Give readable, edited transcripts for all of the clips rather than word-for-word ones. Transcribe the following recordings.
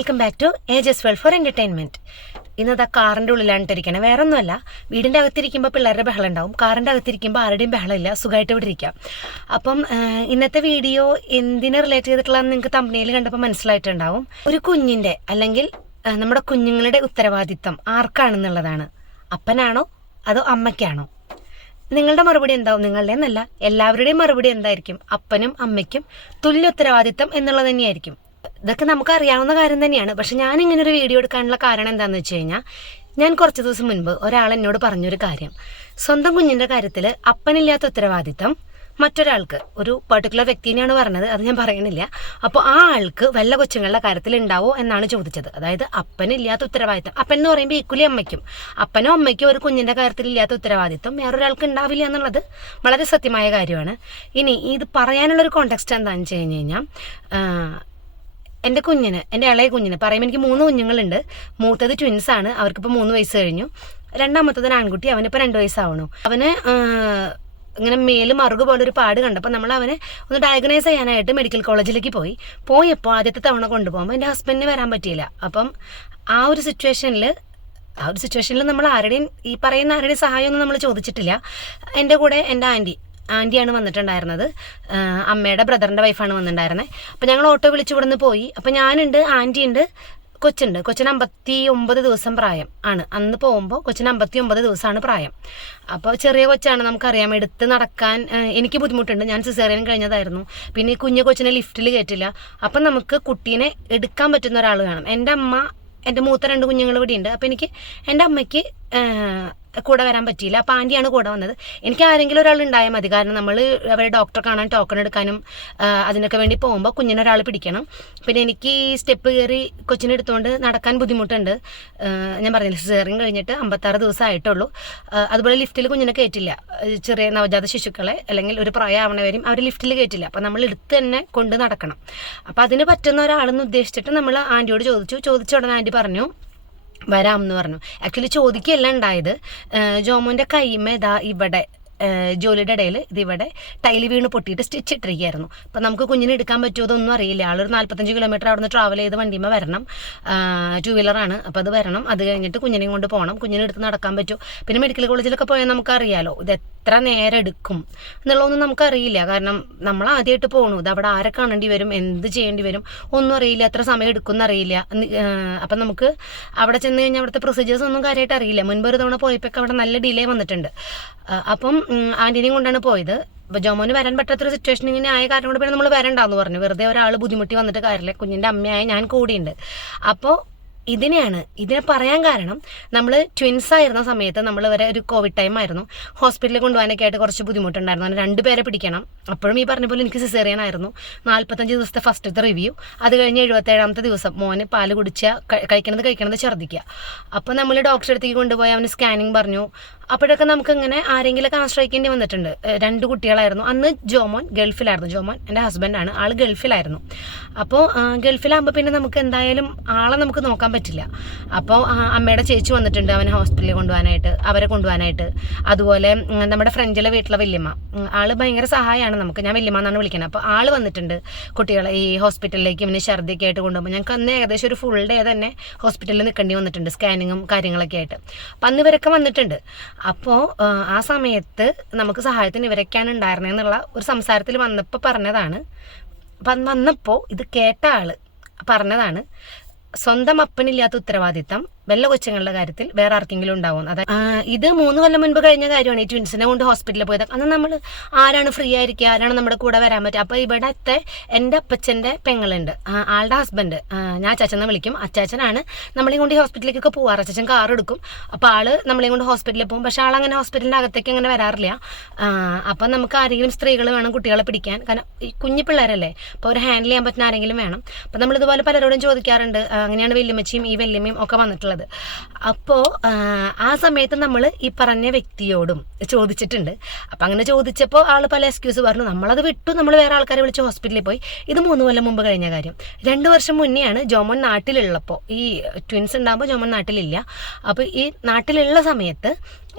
Welcome back to ages well for entertainment. ഇന്നത്തെ കാറിൻ്റെ ഉള്ളിലാണ് ഇട്ടിരിക്കണേ. വേറെ ഒന്നുമല്ല, വീടിൻ്റെ അകത്തിരിക്കുമ്പോൾ പിള്ളേരുടെ ബഹളം ഉണ്ടാവും, കാറിൻ്റെ അകത്തിരിക്കുമ്പോൾ ആരുടെയും ബഹളമില്ല, സുഖമായിട്ട് ഇവിടെ ഇരിക്കാം. അപ്പം ഇന്നത്തെ വീഡിയോ എന്തിനെ റിലേറ്റ് ചെയ്തിട്ടുള്ളതെന്ന് നിങ്ങൾക്ക് തമ്പനയിൽ കണ്ടപ്പോൾ മനസ്സിലായിട്ടുണ്ടാവും. ഒരു കുഞ്ഞിൻ്റെ അല്ലെങ്കിൽ നമ്മുടെ കുഞ്ഞുങ്ങളുടെ ഉത്തരവാദിത്തം ആർക്കാണെന്നുള്ളതാണ്. അപ്പനാണോ അതോ അമ്മയ്ക്കാണോ? നിങ്ങളുടെ മറുപടി എന്താവും? നിങ്ങളുടെ എന്നല്ല, എല്ലാവരുടെയും മറുപടി എന്തായിരിക്കും? അപ്പനും അമ്മയ്ക്കും തുല്യ ഉത്തരവാദിത്തം എന്നുള്ളത് തന്നെയായിരിക്കും. ഇതൊക്കെ നമുക്ക് അറിയാവുന്ന കാര്യം തന്നെയാണ്. പക്ഷെ ഞാൻ ഇങ്ങനെ ഒരു വീഡിയോ എടുക്കാനുള്ള കാരണം എന്താണെന്ന് വെച്ച് കഴിഞ്ഞാൽ, ഞാൻ കുറച്ച് ദിവസം മുൻപ് ഒരാൾ എന്നോട് പറഞ്ഞൊരു കാര്യം, സ്വന്തം കുഞ്ഞിൻ്റെ കാര്യത്തിൽ അപ്പനില്ലാത്ത ഉത്തരവാദിത്തം മറ്റൊരാൾക്ക്, ഒരു പെർട്ടിക്കുലർ വ്യക്തിനെയാണ് പറഞ്ഞത്, അത് ഞാൻ പറയണില്ല. അപ്പോൾ ആ ആൾക്ക് വല്ല കൊച്ചുങ്ങളുടെ കാര്യത്തിൽ ഉണ്ടാവോ എന്നാണ് ചോദിച്ചത്. അതായത് അപ്പനില്ലാത്ത ഉത്തരവാദിത്തം, അപ്പൻ എന്ന് പറയുമ്പോൾ ഈക്വലി അമ്മയ്ക്കും, അപ്പനോ അമ്മയ്ക്കോ ഒരു കുഞ്ഞിൻ്റെ കാര്യത്തിൽ ഇല്ലാത്ത ഉത്തരവാദിത്തം വേറൊരാൾക്ക് ഉണ്ടാവില്ല എന്നുള്ളത് വളരെ സത്യമായ കാര്യമാണ്. ഇനി ഇത് പറയാനുള്ളൊരു കോണ്ടെക്സ്റ്റ് എന്താണെന്ന് വെച്ച് കഴിഞ്ഞ് കഴിഞ്ഞാൽ, എൻ്റെ കുഞ്ഞിന്, എൻ്റെ ഇളയ കുഞ്ഞിന് പറയുമ്പോൾ എനിക്ക് 3 കുഞ്ഞുങ്ങളുണ്ട്. മൂത്തത് ട്വിൻസാണ്, അവർക്കിപ്പോൾ 3 വയസ്സ് കഴിഞ്ഞു. രണ്ടാമത്തത് ആൺകുട്ടി, അവനിപ്പോൾ 2 വയസ്സാവണു. അവന് ഇങ്ങനെ മേല് മറുകു പോലെ ഒരു പാട് കണ്ടപ്പോൾ നമ്മൾ അവനെ ഒന്ന് ഡയഗ്നൈസ് ചെയ്യാനായിട്ട് മെഡിക്കൽ കോളേജിലേക്ക് പോയപ്പോൾ ആദ്യത്തെ തവണ കൊണ്ടുപോകുമ്പോൾ എൻ്റെ ഹസ്ബൻഡിന് വരാൻ പറ്റിയില്ല. അപ്പം ആ ഒരു സിറ്റുവേഷനിൽ നമ്മൾ ആരുടെയും, ഈ പറയുന്ന ആരുടെയും സഹായമൊന്നും നമ്മൾ ചോദിച്ചിട്ടില്ല. എൻ്റെ കൂടെ എൻ്റെ ആൻറ്റിയാണ് വന്നിട്ടുണ്ടായിരുന്നത്, അമ്മയുടെ ബ്രദറിൻ്റെ വൈഫാണ് വന്നിട്ടുണ്ടായിരുന്നത്. അപ്പോൾ ഞങ്ങൾ ഓട്ടോ വിളിച്ച് ഇവിടെ നിന്ന് പോയി. അപ്പോൾ ഞാനുണ്ട്, ആൻറ്റി ഉണ്ട്, കൊച്ചുണ്ട്. കൊച്ചിന് 59 ദിവസം പ്രായം ആണ്. അന്ന് പോകുമ്പോൾ കൊച്ചിന് 59 ദിവസമാണ് പ്രായം. അപ്പോൾ ചെറിയ കൊച്ചാണ്, നമുക്കറിയാം, എടുത്ത് നടക്കാൻ എനിക്ക് ബുദ്ധിമുട്ടുണ്ട്. ഞാൻ സിസേറിയൻ കഴിഞ്ഞതായിരുന്നു. പിന്നെ ഈ കുഞ്ഞു കൊച്ചിനെ ലിഫ്റ്റിൽ കയറ്റില്ല. അപ്പം നമുക്ക് കുട്ടീനെ എടുക്കാൻ പറ്റുന്ന ഒരാൾ വേണം. എൻ്റെ മൂത്ത 2 കുഞ്ഞുങ്ങൾ ഇവിടെ ഉണ്ട്. അപ്പോൾ എനിക്ക് എൻ്റെ അമ്മയ്ക്ക് കൂടെ വരാൻ പറ്റിയില്ല. അപ്പോൾ ആൻറ്റിയാണ് കൂടെ വന്നത്. എനിക്ക് ആരെങ്കിലും ഒരാൾ ഉണ്ടായാൽ മതി. കാരണം നമ്മൾ അവരെ ഡോക്ടറെ കാണാൻ ടോക്കൺ എടുക്കാനും അതിനൊക്കെ വേണ്ടി പോകുമ്പോൾ കുഞ്ഞിനെ ഒരാൾ പിടിക്കണം. പിന്നെ എനിക്ക് ഈ സ്റ്റെപ്പ് കയറി കൊച്ചിനെ എടുത്തുകൊണ്ട് നടക്കാൻ ബുദ്ധിമുട്ടുണ്ട്. ഞാൻ പറഞ്ഞില്ല, സിസേറിയൻ കഴിഞ്ഞിട്ട് 56 ദിവസം ആയിട്ടുള്ളൂ. അതുപോലെ ലിഫ്റ്റിൽ കുഞ്ഞിനെ കയറ്റില്ല. ചെറിയ നവജാത ശിശുക്കളെ അല്ലെങ്കിൽ ഒരു പ്രായമാവണവരെയും അവർ ലിഫ്റ്റിൽ കയറ്റില്ല. അപ്പോൾ നമ്മൾ എടുത്ത് തന്നെ കൊണ്ട് നടക്കണം. അപ്പോൾ അതിന് പറ്റുന്ന ഒരാളെന്ന് ഉദ്ദേശിച്ചിട്ട് നമ്മൾ ആൻറ്റിയോട് ചോദിച്ച ഉടനെ ആൻറ്റി പറഞ്ഞു വരാം എന്ന് പറഞ്ഞു. ആക്ച്വലി ചോദിക്കുകയല്ല ഉണ്ടായത്, ജോമോൻ്റെ കൈമേ ഇതാ ഇവിടെ ജോലിയുടെ ഇടയിൽ ഇതിവിടെ ടൈല് വീണ് പൊട്ടിയിട്ട് സ്റ്റിച്ച് ഇട്ടിരിക്കുകയായിരുന്നു. അപ്പം നമുക്ക് കുഞ്ഞിനെ എടുക്കാൻ പറ്റുമോ അതൊന്നും അറിയില്ല. ആളൊരു 45 കിലോമീറ്റർ അവിടെ നിന്ന് ട്രാവൽ ചെയ്ത് വണ്ടിയുമ്പോൾ വരണം. 2 വീലറാണ്. അപ്പോൾ അത് വരണം. അത് കഴിഞ്ഞിട്ട് കുഞ്ഞിനെയും കൊണ്ട് പോകണം. കുഞ്ഞിനെ എടുത്ത് നടക്കാൻ പറ്റുമോ? പിന്നെ മെഡിക്കൽ കോളേജിലൊക്കെ പോയാൽ നമുക്കറിയാലോ ഇത് എത്ര നേരം എടുക്കും എന്നുള്ളതൊന്നും നമുക്കറിയില്ല. കാരണം നമ്മൾ ആദ്യമായിട്ട് പോകണു. ഇത് അവിടെ ആരെ കാണേണ്ടി വരും, എന്ത് ചെയ്യേണ്ടി വരും ഒന്നും അറിയില്ല, എത്ര സമയം എടുക്കും എന്നറിയില്ല. അപ്പം നമുക്ക് അവിടെ ചെന്ന് കഴിഞ്ഞാൽ അവിടുത്തെ പ്രൊസീജിയേഴ്സ് ഒന്നും കാര്യമായിട്ട് അറിയില്ല. മുൻപ് ഒരു തവണ പോയപ്പോൾ അവിടെ നല്ല ഡിലേ വന്നിട്ടുണ്ട്. അപ്പം ആൻറ്റീനെയും കൊണ്ടാണ് പോയത്. അപ്പോൾ ജോമോന് വരാൻ പറ്റാത്തൊരു സിറ്റുവേഷൻ ഇങ്ങനെ ആയ കാരണം കൊണ്ട് പിന്നെ നമ്മൾ വരണ്ടാന്ന് പറഞ്ഞു. വെറുതെ ഒരാൾ ബുദ്ധിമുട്ടി വന്നിട്ട് കാര്യമില്ല. കുഞ്ഞിൻ്റെ അമ്മയായ ഞാൻ കൂടിയുണ്ട്. അപ്പോൾ ഇതിനെ പറയാൻ കാരണം, നമ്മൾ ട്വിൻസ് ആയിരുന്ന സമയത്ത് നമ്മൾ വരെ ഒരു കോവിഡ് ടൈം ആയിരുന്നു. ഹോസ്പിറ്റലിൽ കൊണ്ടുപോകാനൊക്കെ ആയിട്ട് കുറച്ച് ബുദ്ധിമുട്ടുണ്ടായിരുന്നു. അങ്ങനെ 2 പേരെ പിടിക്കണം. അപ്പോഴും ഈ പറഞ്ഞ പോലെ എനിക്ക് സിസേറിയൻ ആയിരുന്നു. 45 ദിവസത്തെ ഫസ്റ്റത്തെ റിവ്യൂ. അത് കഴിഞ്ഞ് 77ാമത്തെ ദിവസം മോന് പാല് കഴിക്കണത് ഛർദ്ദിക്കുക. അപ്പോൾ നമ്മൾ ഡോക്ടറെ അടുത്തേക്ക് കൊണ്ടുപോയി അവന് സ്കാനിങ് പറഞ്ഞു. അപ്പോഴൊക്കെ നമുക്കിങ്ങനെ ആരെങ്കിലുമൊക്കെ ആശ്രയിക്കേണ്ടി വന്നിട്ടുണ്ട്. 2 കുട്ടികളായിരുന്നു. അന്ന് ജോമോൻ ഗൾഫിലായിരുന്നു. ജോമോൻ എൻ്റെ ഹസ്ബൻഡാണ്, ആൾ ഗൾഫിലായിരുന്നു. അപ്പോൾ ഗൾഫിലാകുമ്പോൾ പിന്നെ നമുക്ക് എന്തായാലും ആളെ നമുക്ക് നോക്കാൻ പറ്റില്ല. അപ്പോൾ അമ്മയുടെ ചേച്ചി വന്നിട്ടുണ്ട് അവനെ ഹോസ്പിറ്റലിൽ അവരെ കൊണ്ടുപോകാനായിട്ട്. അതുപോലെ നമ്മുടെ ഫ്രണ്ടിലെ വീട്ടിലെ വല്യമ്മ, ആൾ ഭയങ്കര സഹായമാണ് നമുക്ക്. ഞാൻ വല്യമ്മ എന്നാണ് വിളിക്കുന്നത്. അപ്പോൾ ആൾ വന്നിട്ടുണ്ട് കുട്ടികളെ ഈ ഹോസ്പിറ്റലിലേക്ക് ഇവന് ഛർദ്ദിയൊക്കെ ആയിട്ട് കൊണ്ടുപോകുമ്പോൾ. ഞങ്ങൾക്ക് അന്ന് ഏകദേശം ഒരു ഫുൾ ഡേ തന്നെ ഹോസ്പിറ്റലിൽ നിൽക്കേണ്ടി വന്നിട്ടുണ്ട്, സ്കാനിങ്ങും കാര്യങ്ങളൊക്കെ ആയിട്ട്. അപ്പം അന്ന് ഇവരൊക്കെ വന്നിട്ടുണ്ട്. അപ്പോൾ ആ സമയത്ത് നമുക്ക് സഹായത്തിന് ഇവരൊക്കെയാണ് ഉണ്ടായിരുന്നതെന്നുള്ള ഒരു സംസാരത്തിൽ വന്നപ്പോൾ ഇത് കേട്ട ആൾ പറഞ്ഞതാണ്, സ്വന്തം അപ്പനില്ലാത്ത ഉത്തരവാദിത്തം വല്ല കൊച്ചുങ്ങളുടെ കാര്യത്തിൽ വേറെ ആർക്കെങ്കിലും ഉണ്ടാവും. അതായത് ഇത് 3 കൊല്ലം മുൻപ് കഴിഞ്ഞ കാര്യമാണ്. ഈ ട്വിൻസിനെ കൊണ്ട് ഹോസ്പിറ്റലിൽ പോയത്. അന്ന് നമ്മൾ ആരാണ് ഫ്രീ ആയിരിക്കുക, ആരാണ് നമ്മുടെ കൂടെ വരാൻ പറ്റുക? അപ്പോൾ ഇവിടത്തെ എൻ്റെ അപ്പച്ചൻ്റെ പെങ്ങളുണ്ട്, ആളുടെ ഹസ്ബൻഡ്, ഞാൻ അച്ചാച്ചനെ വിളിക്കും, അച്ചാച്ചനാണ് നമ്മളെയും കൊണ്ട് ഈ ഹോസ്പിറ്റലിലേക്കൊക്കെ പോകാറ്. അച്ചാച്ചൻ കാർ എടുക്കും. അപ്പോൾ ആള് നമ്മളെയും കൊണ്ട് ഹോസ്പിറ്റലിൽ പോകും. പക്ഷേ ആളങ്ങനെ ഹോസ്പിറ്റലിൻ്റെ അകത്തേക്ക് അങ്ങനെ വരാറില്ല. അപ്പം നമുക്ക് ആരെങ്കിലും സ്ത്രീകൾ വേണം കുട്ടികളെ പിടിക്കാൻ. കാരണം ഈ കുഞ്ഞു പിള്ളേരല്ലേ, അപ്പോൾ അവർ ഹാൻഡിൽ ചെയ്യാൻ പറ്റുന്ന ആരെങ്കിലും വേണം. അപ്പം നമ്മളിതുപോലെ പലരോടും ചോദിക്കാറുണ്ട്. അങ്ങനെയാണ് വല്യമ്മച്ചിയും ഈ വല്യമ്മയും ഒക്കെ വന്നിട്ടുള്ളത്. അപ്പോൾ ആ സമയത്ത് നമ്മൾ ഈ പറഞ്ഞ വ്യക്തിയോടും ചോദിച്ചിട്ടുണ്ട്. അപ്പം അങ്ങനെ ചോദിച്ചപ്പോൾ ആൾ പല എക്സ്ക്യൂസ് പറഞ്ഞു. നമ്മളത് വിട്ടു, നമ്മൾ വേറെ ആൾക്കാരെ വിളിച്ച് ഹോസ്പിറ്റലിൽ പോയി. ഇത് 3 കൊല്ലം മുമ്പ് കഴിഞ്ഞ കാര്യം. 2 വർഷം മുന്നെയാണ് ജോമോൻ നാട്ടിലുള്ളപ്പോൾ, ഈ ട്വിൻസ് ഉണ്ടാകുമ്പോൾ ജോമോൻ നാട്ടിലില്ല. അപ്പോൾ ഈ നാട്ടിലുള്ള സമയത്ത്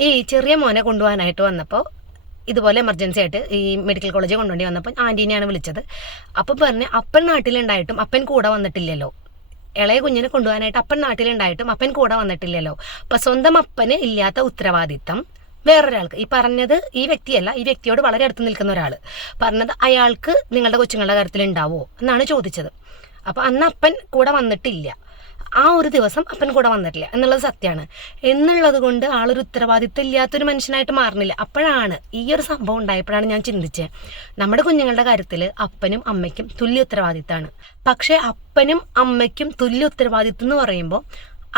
ഈ ചെറിയ മോനെ കൊണ്ടുപോകാനായിട്ട് വന്നപ്പോൾ ഇതുപോലെ എമർജൻസി ആയിട്ട് ഈ മെഡിക്കൽ കോളേജിൽ കൊണ്ടുപോയി വന്നപ്പോൾ ആൻറ്റീനെയാണ് വിളിച്ചത്. അപ്പം പറഞ്ഞ് അപ്പൻ നാട്ടിലുണ്ടായിട്ടും അപ്പൻ കൂടെ വന്നിട്ടില്ലല്ലോ. ഇളയ കുഞ്ഞിനെ കൊണ്ടുപോകാനായിട്ട് അപ്പൻ നാട്ടിലുണ്ടായിട്ടും അപ്പൻ കൂടെ വന്നിട്ടില്ലല്ലോ. അപ്പം സ്വന്തം അപ്പന് ഇല്ലാത്ത ഉത്തരവാദിത്തം വേറൊരാൾക്ക്, ഈ പറഞ്ഞത് ഈ വ്യക്തിയല്ല, ഈ വ്യക്തിയോട് വളരെ അടുത്ത് നിൽക്കുന്ന ഒരാൾ പറഞ്ഞത് അയാൾക്ക് നിങ്ങളുടെ കൊച്ചുങ്ങളുടെ കാര്യത്തിൽ ഉണ്ടാവുമോ എന്നാണ് ചോദിച്ചത്. അപ്പോൾ അന്ന് അപ്പൻ കൂടെ വന്നിട്ടില്ല, ആ ഒരു ദിവസം അപ്പൻ കൂടെ വന്നിട്ടില്ല എന്നുള്ളത് സത്യമാണ്. എന്നുള്ളത് കൊണ്ട് ആളൊരു ഉത്തരവാദിത്തം ഇല്ലാത്തൊരു മനുഷ്യനായിട്ട് മാറുന്നില്ല. അപ്പോഴാണ് ഈ ഒരു സംഭവം ഉണ്ടായപ്പോഴാണ് ഞാൻ ചിന്തിച്ചത്, നമ്മുടെ കുഞ്ഞുങ്ങളുടെ കാര്യത്തിൽ അപ്പനും അമ്മയ്ക്കും തുല്യ ഉത്തരവാദിത്തമാണ്. പക്ഷേ അപ്പനും അമ്മയ്ക്കും തുല്യ ഉത്തരവാദിത്തം എന്ന് പറയുമ്പോൾ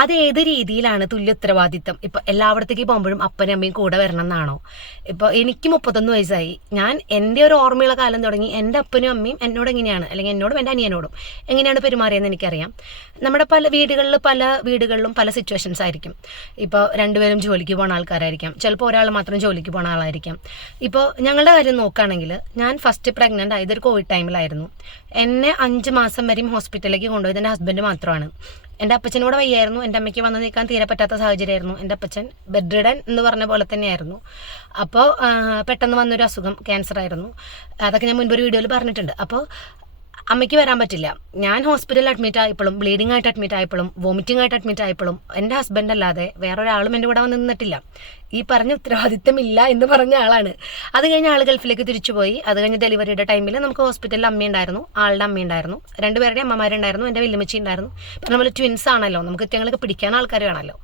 അത് ഏത് രീതിയിലാണ് തുല്യ ഉത്തരവാദിത്തം? ഇപ്പം എല്ലായിടത്തേക്ക് പോകുമ്പോഴും അപ്പനും അമ്മയും കൂടെ വരണം എന്നാണോ? ഇപ്പോൾ എനിക്ക് 31 വയസ്സായി, ഞാൻ എൻ്റെ ഒരു ഓർമ്മയുള്ള കാലം തുടങ്ങി എൻ്റെ അപ്പനും അമ്മയും എന്നോട് എങ്ങനെയാണ്, അല്ലെങ്കിൽ എന്നോടും എൻ്റെ അനിയനോടും എങ്ങനെയാണ് പെരുമാറിയെന്ന് എനിക്കറിയാം. നമ്മുടെ പല വീടുകളിലും പല സിറ്റുവേഷൻസ് ആയിരിക്കും. ഇപ്പോൾ രണ്ടുപേരും ജോലിക്ക് പോകുന്ന ആൾക്കാരായിരിക്കാം, ചിലപ്പോൾ ഒരാൾ മാത്രം ജോലിക്ക് പോകുന്ന ആളായിരിക്കാം. ഇപ്പോൾ ഞങ്ങളുടെ കാര്യം നോക്കുകയാണെങ്കിൽ, ഞാൻ ഫസ്റ്റ് പ്രഗ്നൻ്റ് ആയത് ഒരു കോവിഡ് ടൈമിലായിരുന്നു. എന്നെ 5 മാസം വരെയും ഹോസ്പിറ്റലിലേക്ക് കൊണ്ടുപോയത് എൻ്റെ ഹസ്ബൻഡ് മാത്രമാണ്. എൻ്റെ അപ്പച്ചനോട് വയ്യായിരുന്നു, എൻ്റെ അമ്മയ്ക്ക് വന്ന് നിൽക്കാൻ തീരെ പറ്റാത്ത സാഹചര്യമായിരുന്നു. എൻ്റെ അപ്പച്ചൻ ബെഡ് റിഡൻ എന്ന് പറഞ്ഞ പോലെ തന്നെയായിരുന്നു. അപ്പോൾ പെട്ടെന്ന് വന്നൊരു അസുഖം, ക്യാൻസർ ആയിരുന്നു. അതൊക്കെ ഞാൻ മുൻപൊരു വീഡിയോയിൽ പറഞ്ഞിട്ടുണ്ട്. അപ്പോൾ അമ്മയ്ക്ക് വരാൻ പറ്റില്ല. ഞാൻ ഹോസ്പിറ്റലിൽ അഡ്മിറ്റ് ആയപ്പോഴും, ബ്ലീഡിംഗ് ആയിട്ട് അഡ്മിറ്റ് ആയപ്പോഴും, വോമിറ്റിംഗ് ആയിട്ട് അഡ്മിറ്റ് ആയപ്പോഴും എൻ്റെ ഹസ്ബൻഡ് അല്ലാതെ വേറൊരാളും എൻ്റെ കൂടെ വന്ന് നിന്നിട്ടില്ല. ഈ പറഞ്ഞ ഉത്തരവാദിത്തമില്ല എന്ന് പറഞ്ഞ ആളാണ്. അത് കഴിഞ്ഞ് ആൾ ഗൾഫിലേക്ക് തിരിച്ചുപോയി. അത് കഴിഞ്ഞ് ഡെലിവറിയുടെ ടൈമിൽ നമുക്ക് ഹോസ്പിറ്റലിൽ അമ്മയുണ്ടായിരുന്നു, ആളുടെ അമ്മയുണ്ടായിരുന്നു, രണ്ടുപേരുടെ അമ്മമാരുണ്ടായിരുന്നു, എൻ്റെ വല്യമ്മച്ചി ഉണ്ടായിരുന്നു. പിന്നെ നമ്മൾ ട്വിൻസ് ആണല്ലോ, നമുക്ക് ഞങ്ങൾക്ക് പിടിക്കാൻ ആൾക്കാർ വേണമല്ലോ.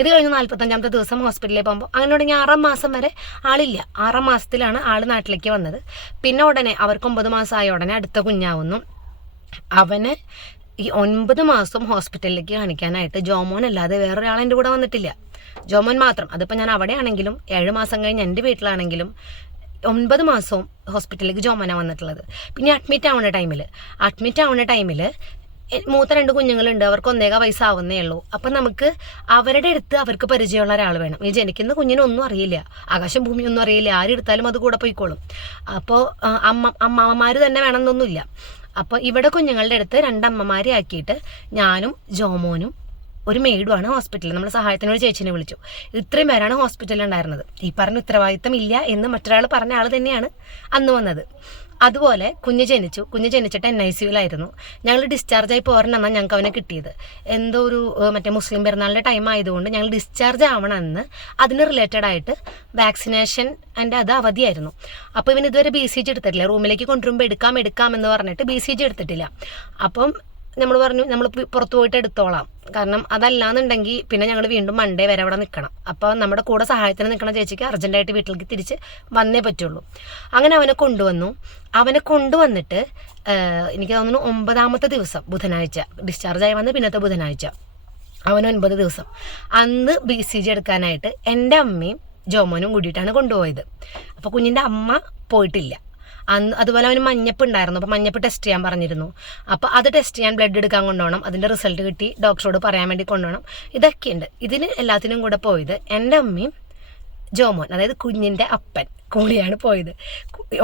ഇത് കഴിഞ്ഞ് 45ാമത്തെ ദിവസം ഹോസ്പിറ്റലിൽ പോകുമ്പോൾ അങ്ങനെ തുടങ്ങി 6 മാസം വരെ ആളില്ല. 6 മാസത്തിലാണ് ആൾ നാട്ടിലേക്ക് വന്നത്. പിന്നെ ഉടനെ അവർക്ക് 9 മാസമായ ഉടനെ അടുത്ത കുഞ്ഞാവുന്നു. അവന് ഈ 9 മാസം ഹോസ്പിറ്റലിലേക്ക് കാണിക്കാനായിട്ട് ജോമോൻ അല്ലാതെ വേറൊരാൾ എൻ്റെ കൂടെ വന്നിട്ടില്ല. ജോമോൻ മാത്രം. അതിപ്പോൾ ഞാൻ അവിടെ ആണെങ്കിലും 7 മാസം കഴിഞ്ഞ് എൻ്റെ വീട്ടിലാണെങ്കിലും 9 മാസവും ഹോസ്പിറ്റലിലേക്ക് ജോമോനാണ് വന്നിട്ടുള്ളത്. പിന്നെ അഡ്മിറ്റ് ആവുന്ന ടൈമിൽ മൂത്ത 2 കുഞ്ഞുങ്ങളുണ്ട്, അവർക്ക് 1.5 വയസ്സാവുന്നേ ഉള്ളൂ. അപ്പം നമുക്ക് അവരുടെ അടുത്ത് അവർക്ക് പരിചയമുള്ള ഒരാൾ വേണം. ഈ ജനിക്കുന്ന കുഞ്ഞിനൊന്നും അറിയില്ല, ആകാശം ഭൂമിയൊന്നും അറിയില്ല, ആരെടുത്താലും അത് കൂടെ പോയിക്കോളും. അപ്പോൾ അമ്മമാർ തന്നെ വേണമെന്നൊന്നുമില്ല. അപ്പോൾ ഇവിടെ കുഞ്ഞുങ്ങളുടെ അടുത്ത് 2 അമ്മമാരെ ആക്കിയിട്ട് ഞാനും ജോമോനും ഒരു മെയ്ഡുമാണ് ഹോസ്പിറ്റലിൽ. നമ്മൾ സഹായത്തിനൊരു ചേച്ചിനെ വിളിച്ചു. ഇത്രയും പേരാണ് ഹോസ്പിറ്റലിൽ ഉണ്ടായിരുന്നത്. ഈ പറഞ്ഞ ഉത്തരവാദിത്തം ഇല്ല എന്ന് മറ്റൊരാൾ പറഞ്ഞ ആൾ തന്നെയാണ് അന്ന് വന്നത്. അതുപോലെ കുഞ്ഞ് ജനിച്ചിട്ട് NICUലായിരുന്നു. ഞങ്ങൾ ഡിസ്ചാർജായി പോരണമെന്നാണ് ഞങ്ങൾക്ക് അവനെ കിട്ടിയത്. എന്തോ ഒരു മറ്റേ മുസ്ലിം പെരുന്നാളിൻ്റെ ടൈം ആയതുകൊണ്ട് ഞങ്ങൾ ഡിസ്ചാർജ് ആവണമെന്ന് അതിന് റിലേറ്റഡ് ആയിട്ട് വാക്സിനേഷൻ എൻ്റെ അത് അവധിയായിരുന്നു. അപ്പോൾ ഇവൻ ഇതുവരെ BCG എടുത്തിട്ടില്ല. റൂമിലേക്ക് കൊണ്ടുവരുമ്പോൾ എടുക്കാം എന്ന് പറഞ്ഞിട്ട് BCG എടുത്തിട്ടില്ല. അപ്പം നമ്മൾ പറഞ്ഞു നമ്മൾ പുറത്ത് പോയിട്ട് എടുത്തോളാം, കാരണം അതല്ലാന്നുണ്ടെങ്കിൽ പിന്നെ ഞങ്ങൾ വീണ്ടും മൺഡേ വരെ അവിടെ നിൽക്കണം. അപ്പോൾ നമ്മുടെ കൂടെ സഹായത്തിന് നിൽക്കുന്ന ചേച്ചിക്ക് അർജൻറ്റായിട്ട് വീട്ടിലേക്ക് തിരിച്ച് വന്നേ പറ്റുള്ളൂ. അങ്ങനെ അവനെ കൊണ്ടുവന്നിട്ട് എനിക്ക് തോന്നുന്നു 9ാമത്തെ ദിവസം ബുധനാഴ്ച ഡിസ്ചാർജായി വന്ന് പിന്നത്തെ ബുധനാഴ്ച അവന് 9 ദിവസം. അന്ന് BCG എടുക്കാനായിട്ട് എൻ്റെ അമ്മയും ജോമോനും കൂടിയിട്ടാണ് കൊണ്ടുപോയത്. അപ്പോൾ കുഞ്ഞിൻ്റെ അമ്മ പോയിട്ടില്ല. അതുപോലെ അവന് മഞ്ഞപ്പ് ഉണ്ടായിരുന്നു. അപ്പോൾ മഞ്ഞപ്പ് ടെസ്റ്റ് ചെയ്യാൻ പറഞ്ഞിരുന്നു. അപ്പോൾ അത് ടെസ്റ്റ് ചെയ്യാൻ ബ്ലഡ് എടുക്കാൻ കൊണ്ടുപോകണം, അതിൻ്റെ റിസൾട്ട് കിട്ടി ഡോക്ടറോട് പറയാൻ വേണ്ടി കൊണ്ടുപോകണം. ഇതൊക്കെയുണ്ട്. ഇതിന് എല്ലാത്തിനും കൂടെ പോയത് എൻ്റെ അമ്മയും ജോമോൻ, അതായത് കുഞ്ഞിൻ്റെ അപ്പൻ കൂടിയാണ് പോയത്.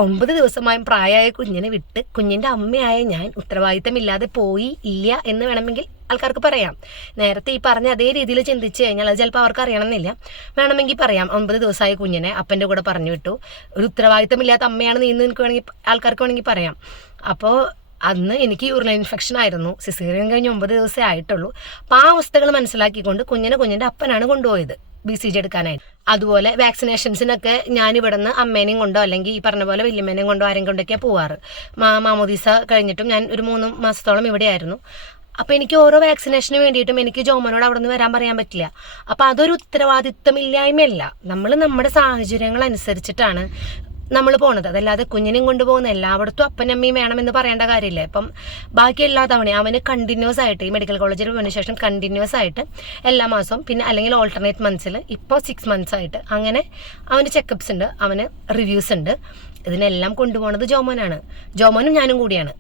9 ദിവസമായും പ്രായമായ കുഞ്ഞിനെ വിട്ട് കുഞ്ഞിൻ്റെ അമ്മയായ ഞാൻ ഉത്തരവാദിത്തമില്ലാതെ പോയി ഇല്ല എന്ന് വേണമെങ്കിൽ ആൾക്കാർക്ക് പറയാം. നേരത്തെ ഈ പറഞ്ഞ അതേ രീതിയിൽ ചിന്തിച്ച് കഴിഞ്ഞാൽ അത് ചിലപ്പോൾ അവർക്ക് അറിയണമെന്നില്ല, വേണമെങ്കിൽ പറയാം 9 ദിവസമായ കുഞ്ഞിനെ അപ്പൻ്റെ കൂടെ പറഞ്ഞു വിട്ടു, ഒരു ഉത്തരവാദിത്തമില്ലാത്ത അമ്മയാണ് നീ എന്ന് എനിക്ക് വേണമെങ്കിൽ ആൾക്കാർക്ക് വേണമെങ്കിൽ പറയാം. അപ്പോൾ അന്ന് എനിക്ക് യൂറിനറി ഇൻഫെക്ഷൻ ആയിരുന്നു. സിസേറിയൻ കഴിഞ്ഞ് 9 ദിവസമേ ആയിട്ടുള്ളൂ. അപ്പോൾ ആ അവസ്ഥകൾ മനസ്സിലാക്കിക്കൊണ്ട് കുഞ്ഞിൻ്റെ അപ്പനാണ് കൊണ്ടുപോയത് BCG എടുക്കാനായിട്ട്. അതുപോലെ വാക്സിനേഷൻസിനൊക്കെ ഞാൻ ഇവിടെ നിന്ന് അമ്മേനെയും കൊണ്ടോ അല്ലെങ്കിൽ ഈ പറഞ്ഞ പോലെ വല്യമ്മേനെയും കൊണ്ടോ ആരെയും കൊണ്ടൊക്കെയാണ് പോവാറ്. മാമോദീസ കഴിഞ്ഞിട്ടും ഞാൻ ഒരു 3 മാസത്തോളം ഇവിടെയായിരുന്നു. അപ്പോൾ എനിക്ക് ഓരോ വാക്സിനേഷന് വേണ്ടിയിട്ടും എനിക്ക് ജോമോനോട് അവിടെ നിന്ന് വരാൻ പറയാൻ പറ്റില്ല. അപ്പോൾ അതൊരു ഉത്തരവാദിത്തമില്ലായ്മയല്ല, നമ്മൾ നമ്മുടെ സാഹചര്യങ്ങൾ അനുസരിച്ചിട്ടാണ് നമ്മൾ പോണത്. അതല്ലാതെ കുഞ്ഞിനെയും കൊണ്ടുപോകുന്ന എല്ലായിടത്തും അപ്പനമ്മയും വേണമെന്ന് പറയേണ്ട കാര്യമില്ല. ഇപ്പം ബാക്കി എല്ലാ തവണയും അവന് കണ്ടിന്യൂസ് ആയിട്ട് ഈ മെഡിക്കൽ കോളേജിൽ പോയതിനു ശേഷം കണ്ടിന്യൂസ് ആയിട്ട് എല്ലാ മാസവും, പിന്നെ അല്ലെങ്കിൽ ഓൾട്ടർനേറ്റ് മന്ത്സിൽ, ഇപ്പോൾ 6 months ആയിട്ട് അങ്ങനെ അവന് ചെക്കപ്സ് ഉണ്ട്, അവന് റിവ്യൂസ് ഉണ്ട്. ഇതിനെല്ലാം കൊണ്ടുപോകുന്നത് ജോമോനും ഞാനും കൂടിയാണ്.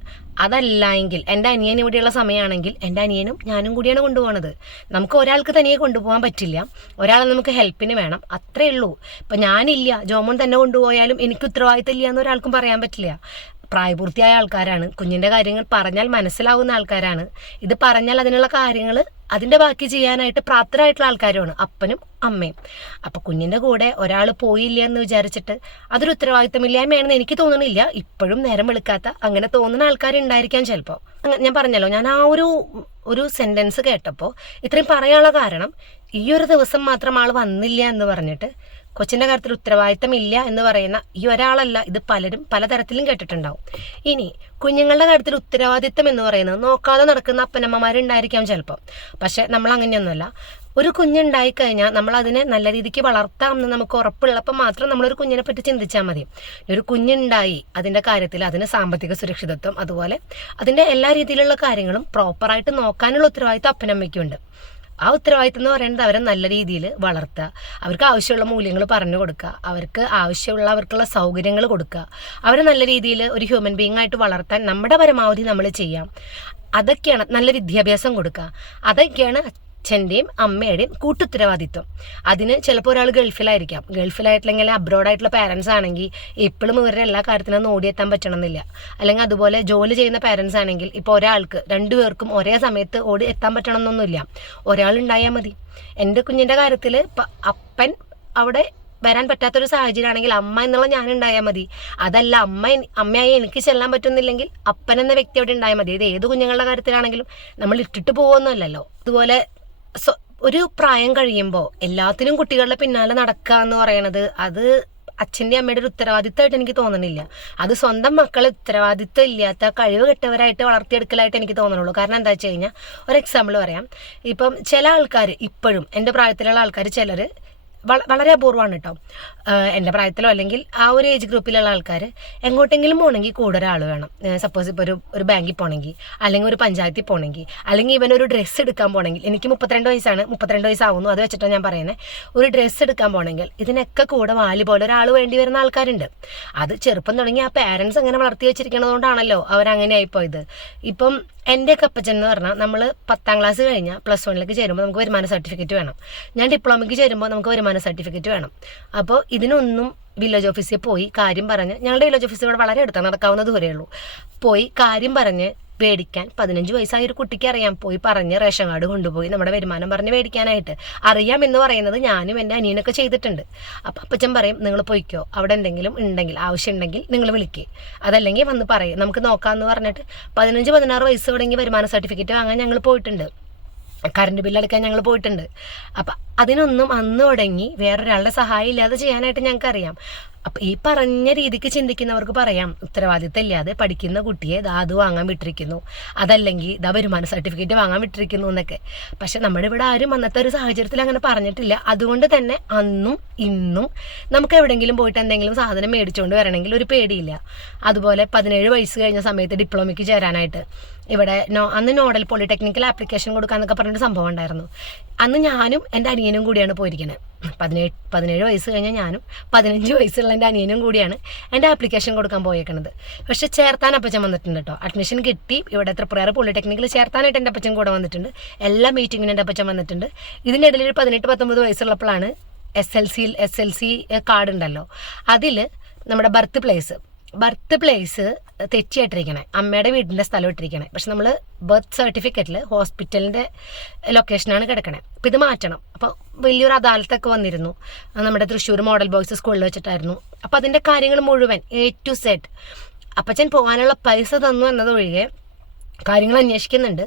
അതല്ല എങ്കിൽ എൻ്റെ അനിയൻ ഇവിടെയുള്ള സമയമാണെങ്കിൽ എൻ്റെ അനിയനും ഞാനും കൂടിയാണ് കൊണ്ടുപോകുന്നത്. നമുക്ക് ഒരാൾക്ക് തനിയെ കൊണ്ടുപോകാൻ പറ്റില്ല, ഒരാളെ നമുക്ക് ഹെൽപ്പിന് വേണം, അത്രേ ഉള്ളൂ. ഇപ്പം ഞാനില്ല, ജോമോൻ തന്നെ കൊണ്ടുപോയാലും എനിക്ക് ഉത്തരവാദിത്തം ഇല്ല എന്ന് ഒരാൾക്കും പറയാൻ പറ്റില്ല. പ്രായപൂർത്തിയായ ആൾക്കാരാണ്, കുഞ്ഞിൻ്റെ കാര്യങ്ങൾ പറഞ്ഞാൽ മനസ്സിലാവുന്ന ആൾക്കാരാണ്. ഇത് പറഞ്ഞാൽ അതിനുള്ള കാര്യങ്ങൾ അതിൻ്റെ ബാക്കി ചെയ്യാനായിട്ട് പ്രാപ്തരായിട്ടുള്ള ആൾക്കാരുമാണ് അപ്പനും അമ്മയും. അപ്പോൾ കുഞ്ഞിൻ്റെ കൂടെ ഒരാൾ പോയില്ല എന്ന് വിചാരിച്ചിട്ട് അതൊരു ഉത്തരവാദിത്തമില്ലായ്മയാണെന്ന് എനിക്ക് തോന്നണില്ല. ഇപ്പോഴും നേരം വെളുക്കാത്ത അങ്ങനെ തോന്നുന്ന ആൾക്കാരുണ്ടായിരിക്കാം ചിലപ്പോൾ. ഞാൻ പറഞ്ഞല്ലോ, ഞാൻ ആ ഒരു ഒരു സെൻറ്റൻസ് കേട്ടപ്പോൾ ഇത്രയും പറയാനുള്ള കാരണം ഈ ഒരു ദിവസം മാത്രം ആൾ വന്നില്ല എന്ന് പറഞ്ഞിട്ട് കൊച്ചിൻ്റെ കാര്യത്തിൽ ഉത്തരവാദിത്തം ഇല്ല എന്ന് പറയുന്ന ഈ ഒരാളല്ല, ഇത് പലരും പലതരത്തിലും കേട്ടിട്ടുണ്ടാവും. ഇനി കുഞ്ഞുങ്ങളുടെ കാര്യത്തിൽ ഉത്തരവാദിത്തം എന്ന് പറയുന്നത് നോക്കാതെ നടക്കുന്ന അപ്പനമ്മമാരുണ്ടായിരിക്കാം ചിലപ്പോൾ. പക്ഷെ നമ്മൾ അങ്ങനെയൊന്നുമല്ല. ഒരു കുഞ്ഞുണ്ടായിക്കഴിഞ്ഞാൽ നമ്മൾ അതിനെ നല്ല രീതിക്ക് വളർത്താം എന്ന് നമുക്ക് ഉറപ്പുള്ളപ്പോൾ മാത്രം നമ്മളൊരു കുഞ്ഞിനെ പറ്റി ചിന്തിച്ചാൽ മതി. ഒരു കുഞ്ഞുണ്ടായി അതിൻ്റെ കാര്യത്തിൽ അതിന് സാമ്പത്തിക സുരക്ഷിതത്വം, അതുപോലെ അതിൻ്റെ എല്ലാ രീതിയിലുള്ള കാര്യങ്ങളും പ്രോപ്പറായിട്ട് നോക്കാനുള്ള ഉത്തരവാദിത്തം അപ്പനമ്മയ്ക്കുണ്ട്. ആ ഉത്തരവാദിത്തം എന്ന് പറയുന്നത് അവരെ നല്ല രീതിയിൽ വളർത്തുക, അവർക്ക് ആവശ്യമുള്ള മൂല്യങ്ങൾ പറഞ്ഞു കൊടുക്കുക, അവർക്ക് അവർക്കുള്ള സൗകര്യങ്ങൾ കൊടുക്കുക, അവരെ നല്ല രീതിയിൽ ഒരു ഹ്യൂമൻ ബീങ് ആയിട്ട് വളർത്താൻ നമ്മുടെ പരമാവധി നമ്മൾ ചെയ്യാം. അതൊക്കെയാണ് നല്ല വിദ്യാഭ്യാസം കൊടുക്കുക. അതൊക്കെയാണ് അച്ഛൻ്റെയും അമ്മയുടെയും കൂട്ടുത്തരവാദിത്വം. അതിന് ചിലപ്പോൾ ഒരാൾ ഗൾഫിലായിട്ടില്ലെങ്കിൽ അബ്രോഡായിട്ടുള്ള പാരൻസ് ആണെങ്കിൽ എപ്പോഴും ഇവരുടെ എല്ലാ കാര്യത്തിനും ഓടിയെത്താൻ പറ്റണമെന്നില്ല. അല്ലെങ്കിൽ അതുപോലെ ജോലി ചെയ്യുന്ന പാരൻസ് ആണെങ്കിൽ ഇപ്പോൾ ഒരാൾക്ക് രണ്ടുപേർക്കും ഒരേ സമയത്ത് ഓടി എത്താൻ പറ്റണമെന്നൊന്നുമില്ല. ഒരാളുണ്ടായാൽ മതി. എൻ്റെ കുഞ്ഞിൻ്റെ കാര്യത്തിൽ അപ്പൻ അവിടെ വരാൻ പറ്റാത്തൊരു സാഹചര്യമാണെങ്കിൽ അമ്മ എന്നുള്ള ഞാനുണ്ടായാൽ മതി. അതല്ല അമ്മയായി എനിക്ക് ചെല്ലാൻ പറ്റുന്നില്ലെങ്കിൽ അപ്പൻ എന്ന വ്യക്തി അവിടെ ഉണ്ടായാൽ മതി. ഇത് ഏത് കുഞ്ഞുങ്ങളുടെ കാര്യത്തിലാണെങ്കിലും നമ്മൾ ഇട്ടിട്ട് പോകുന്നല്ലോ. അതുപോലെ ഒരു പ്രായം കഴിയുമ്പോൾ എല്ലാത്തിനും കുട്ടികളുടെ പിന്നാലെ നടക്കുക എന്ന് പറയണത് അത് അച്ഛൻ്റെ അമ്മയുടെ ഒരു ഉത്തരവാദിത്തമായിട്ട് എനിക്ക് തോന്നണില്ല. അത് സ്വന്തം മക്കളെ ഉത്തരവാദിത്തം ഇല്ലാത്ത കഴിവ് കെട്ടവരായിട്ട് വളർത്തിയെടുക്കലായിട്ട് എനിക്ക് തോന്നുന്നുള്ളൂ. കാരണം എന്താ വെച്ച് കഴിഞ്ഞാൽ ഒരു എക്സാമ്പിൾ പറയാം. ഇപ്പം ചില ആൾക്കാർ ഇപ്പോഴും എൻ്റെ പ്രായത്തിലുള്ള ആൾക്കാർ ചിലർ വളരെ അപൂർവമാണ് കേട്ടോ. എൻ്റെ പ്രായത്തിലോ അല്ലെങ്കിൽ ആ ഒരു ഏജ് ഗ്രൂപ്പിലുള്ള ആൾക്കാർ എങ്ങോട്ടെങ്കിലും പോകണമെങ്കിൽ കൂടെ ഒരാൾ വേണം. സപ്പോസ് ഇപ്പോൾ ഒരു ബാങ്കിൽ പോകണമെങ്കിൽ, അല്ലെങ്കിൽ ഒരു പഞ്ചായത്തിൽ പോകണമെങ്കിൽ, അല്ലെങ്കിൽ ഇവനൊരു ഡ്രസ്സ് എടുക്കാൻ പോകണമെങ്കിൽ. എനിക്ക് 32 വയസ്സാണ്, 32 വയസ്സാവുന്നു, അത് വെച്ചിട്ടാണ് ഞാൻ പറയുന്നത്. ഒരു ഡ്രസ്സ് എടുക്കാൻ പോകണമെങ്കിൽ ഇതിനൊക്കെ കൂടെ വാലി പോലെ ഒരാൾ വേണ്ടി വരുന്ന ആൾക്കാരുണ്ട്. അത് ചെറുപ്പം തുടങ്ങി ആ പാരൻസ് അങ്ങനെ വളർത്തി വെച്ചിരിക്കുന്നതുകൊണ്ടാണല്ലോ അവരങ്ങനെ ആയിപ്പോയത്. ഇപ്പം എൻ്റെയൊക്കെ അപ്പച്ചൻ എന്ന് പറഞ്ഞാൽ നമ്മൾ 10ാം ക്ലാസ് കഴിഞ്ഞാൽ +1 ചേരുമ്പോൾ നമുക്ക് വരുമാന സർട്ടിഫിക്കറ്റ് വേണം. ഞാൻ ഡിപ്ലോമയ്ക്ക് ചേരുമ്പോൾ നമുക്ക് വരുമാന സർട്ടിഫിക്കറ്റ് വേണം. അപ്പോൾ ഇതിനൊന്നും വില്ലേജ് ഓഫീസിൽ പോയി കാര്യം പറഞ്ഞ്, ഞങ്ങളുടെ വില്ലേജ് ഓഫീസിൽ ഇവിടെ വളരെ അടുത്താണ്, നടക്കാവുന്ന ദൂരേ ഉള്ളൂ, പോയി കാര്യം പറഞ്ഞ് മേടിക്കാൻ 15 വയസ്സായ ഒരു കുട്ടിക്ക് അറിയാം. പോയി പറഞ്ഞ് റേഷൻ കാർഡ് കൊണ്ടുപോയി നമ്മുടെ വരുമാനം പറഞ്ഞ് മേടിക്കാനായിട്ട് അറിയാം എന്ന് പറയുന്നത് ഞാനും എൻ്റെ അനിയനൊക്കെ ചെയ്തിട്ടുണ്ട്. അപ്പം അപ്പച്ചൻ പറയും, നിങ്ങൾ പോയിക്കോ, അവിടെ എന്തെങ്കിലും ഉണ്ടെങ്കിൽ ആവശ്യം ഉണ്ടെങ്കിൽ നിങ്ങൾ വിളിക്കുക, അതല്ലെങ്കിൽ വന്ന് പറയും, നമുക്ക് നോക്കാമെന്ന് പറഞ്ഞിട്ട് 15-16 വയസ്സ് തുടങ്ങി വരുമാന സർട്ടിഫിക്കറ്റ് വാങ്ങാൻ ഞങ്ങൾ പോയിട്ടുണ്ട്. കറണ്ട് ബില്ലടക്കാൻ ഞങ്ങൾ പോയിട്ടുണ്ട്. അപ്പം അതിനൊന്നും അന്ന് തുടങ്ങി വേറൊരാളുടെ സഹായം ഇല്ലാതെ ചെയ്യാനായിട്ട് ഞങ്ങൾക്കറിയാം. അപ്പം ഈ പറഞ്ഞ രീതിക്ക് ചിന്തിക്കുന്നവർക്ക് പറയാം, ഉത്തരവാദിത്തം ഇല്ലാതെ പഠിക്കുന്ന കുട്ടിയെ അത് വാങ്ങാൻ വിട്ടിരിക്കുന്നു, അതല്ലെങ്കിൽ വരുമാന സർട്ടിഫിക്കറ്റ് വാങ്ങാൻ വിട്ടിരിക്കുന്നു എന്നൊക്കെ. പക്ഷെ നമ്മുടെ ഇവിടെ ആരും അന്നത്തെ ഒരു സാഹചര്യത്തിൽ അങ്ങനെ പറഞ്ഞിട്ടില്ല. അതുകൊണ്ട് തന്നെ അന്നും ഇന്നും നമുക്ക് എവിടെയെങ്കിലും പോയിട്ട് എന്തെങ്കിലും സാധനം മേടിച്ചുകൊണ്ട് വരണമെങ്കിൽ ഒരു പേടിയില്ല. അതുപോലെ 17 വയസ്സ് കഴിഞ്ഞ സമയത്ത് ഡിപ്ലോമയ്ക്ക് ചേരാനായിട്ട് ഇവിടെ അന്ന് നോഡൽ പോളിടെക്നിക്കൽ ആപ്ലിക്കേഷൻ കൊടുക്കാന്നൊക്കെ പറഞ്ഞൊരു സംഭവം ഉണ്ടായിരുന്നു. അന്ന് ഞാനും എൻ്റെ അനിയനും കൂടിയാണ് പോയിരിക്കുന്നത്. 17 വയസ്സ് കഴിഞ്ഞാൽ ഞാനും 15 വയസ്സുള്ള എൻ്റെ അനിയനും കൂടിയാണ് എൻ്റെ ആപ്ലിക്കേഷൻ കൊടുക്കാൻ പോയേക്കണത്. പക്ഷെ ചേർത്താൻ അപ്പച്ചൻ വന്നിട്ടുണ്ട് കേട്ടോ. അഡ്മിഷൻ കിട്ടി ഇവിടെ ത്രിപുര പോളിടെക്നിക്കിൽ ചേർത്താനായിട്ട് എൻ്റെ അപ്പച്ചൻ കൂടെ വന്നിട്ടുണ്ട്. എല്ലാ മീറ്റിങ്ങിനും എൻ്റെ അപ്പച്ചൻ വന്നിട്ടുണ്ട്. ഇതിൻ്റെ ഇടയിൽ ഒരു 18-19 വയസ്സുള്ളപ്പോഴാണ് SLC കാർഡ് ഉണ്ടല്ലോ, അതിൽ നമ്മുടെ ബർത്ത് പ്ലേസ് തെറ്റിയായിട്ടിരിക്കണേ, അമ്മയുടെ വീടിൻ്റെ സ്ഥലം ഇട്ടിരിക്കണേ. പക്ഷെ നമ്മൾ ബർത്ത് സർട്ടിഫിക്കറ്റിൽ ഹോസ്പിറ്റലിൻ്റെ ലൊക്കേഷനാണ് കിടക്കണേ. അപ്പം ഇത് മാറ്റണം. അപ്പോൾ വലിയൊരു അദാലത്തൊക്കെ വന്നിരുന്നു. നമ്മുടെ തൃശ്ശൂർ മോഡൽ ബോയ്സ് സ്കൂളിൽ വെച്ചിട്ടായിരുന്നു. അപ്പോൾ അതിൻ്റെ കാര്യങ്ങൾ മുഴുവൻ A to Z അപ്പച്ചൻ പോകാനുള്ള പൈസ തന്നു എന്നതൊഴികെ കാര്യങ്ങൾ അന്വേഷിക്കുന്നുണ്ട്.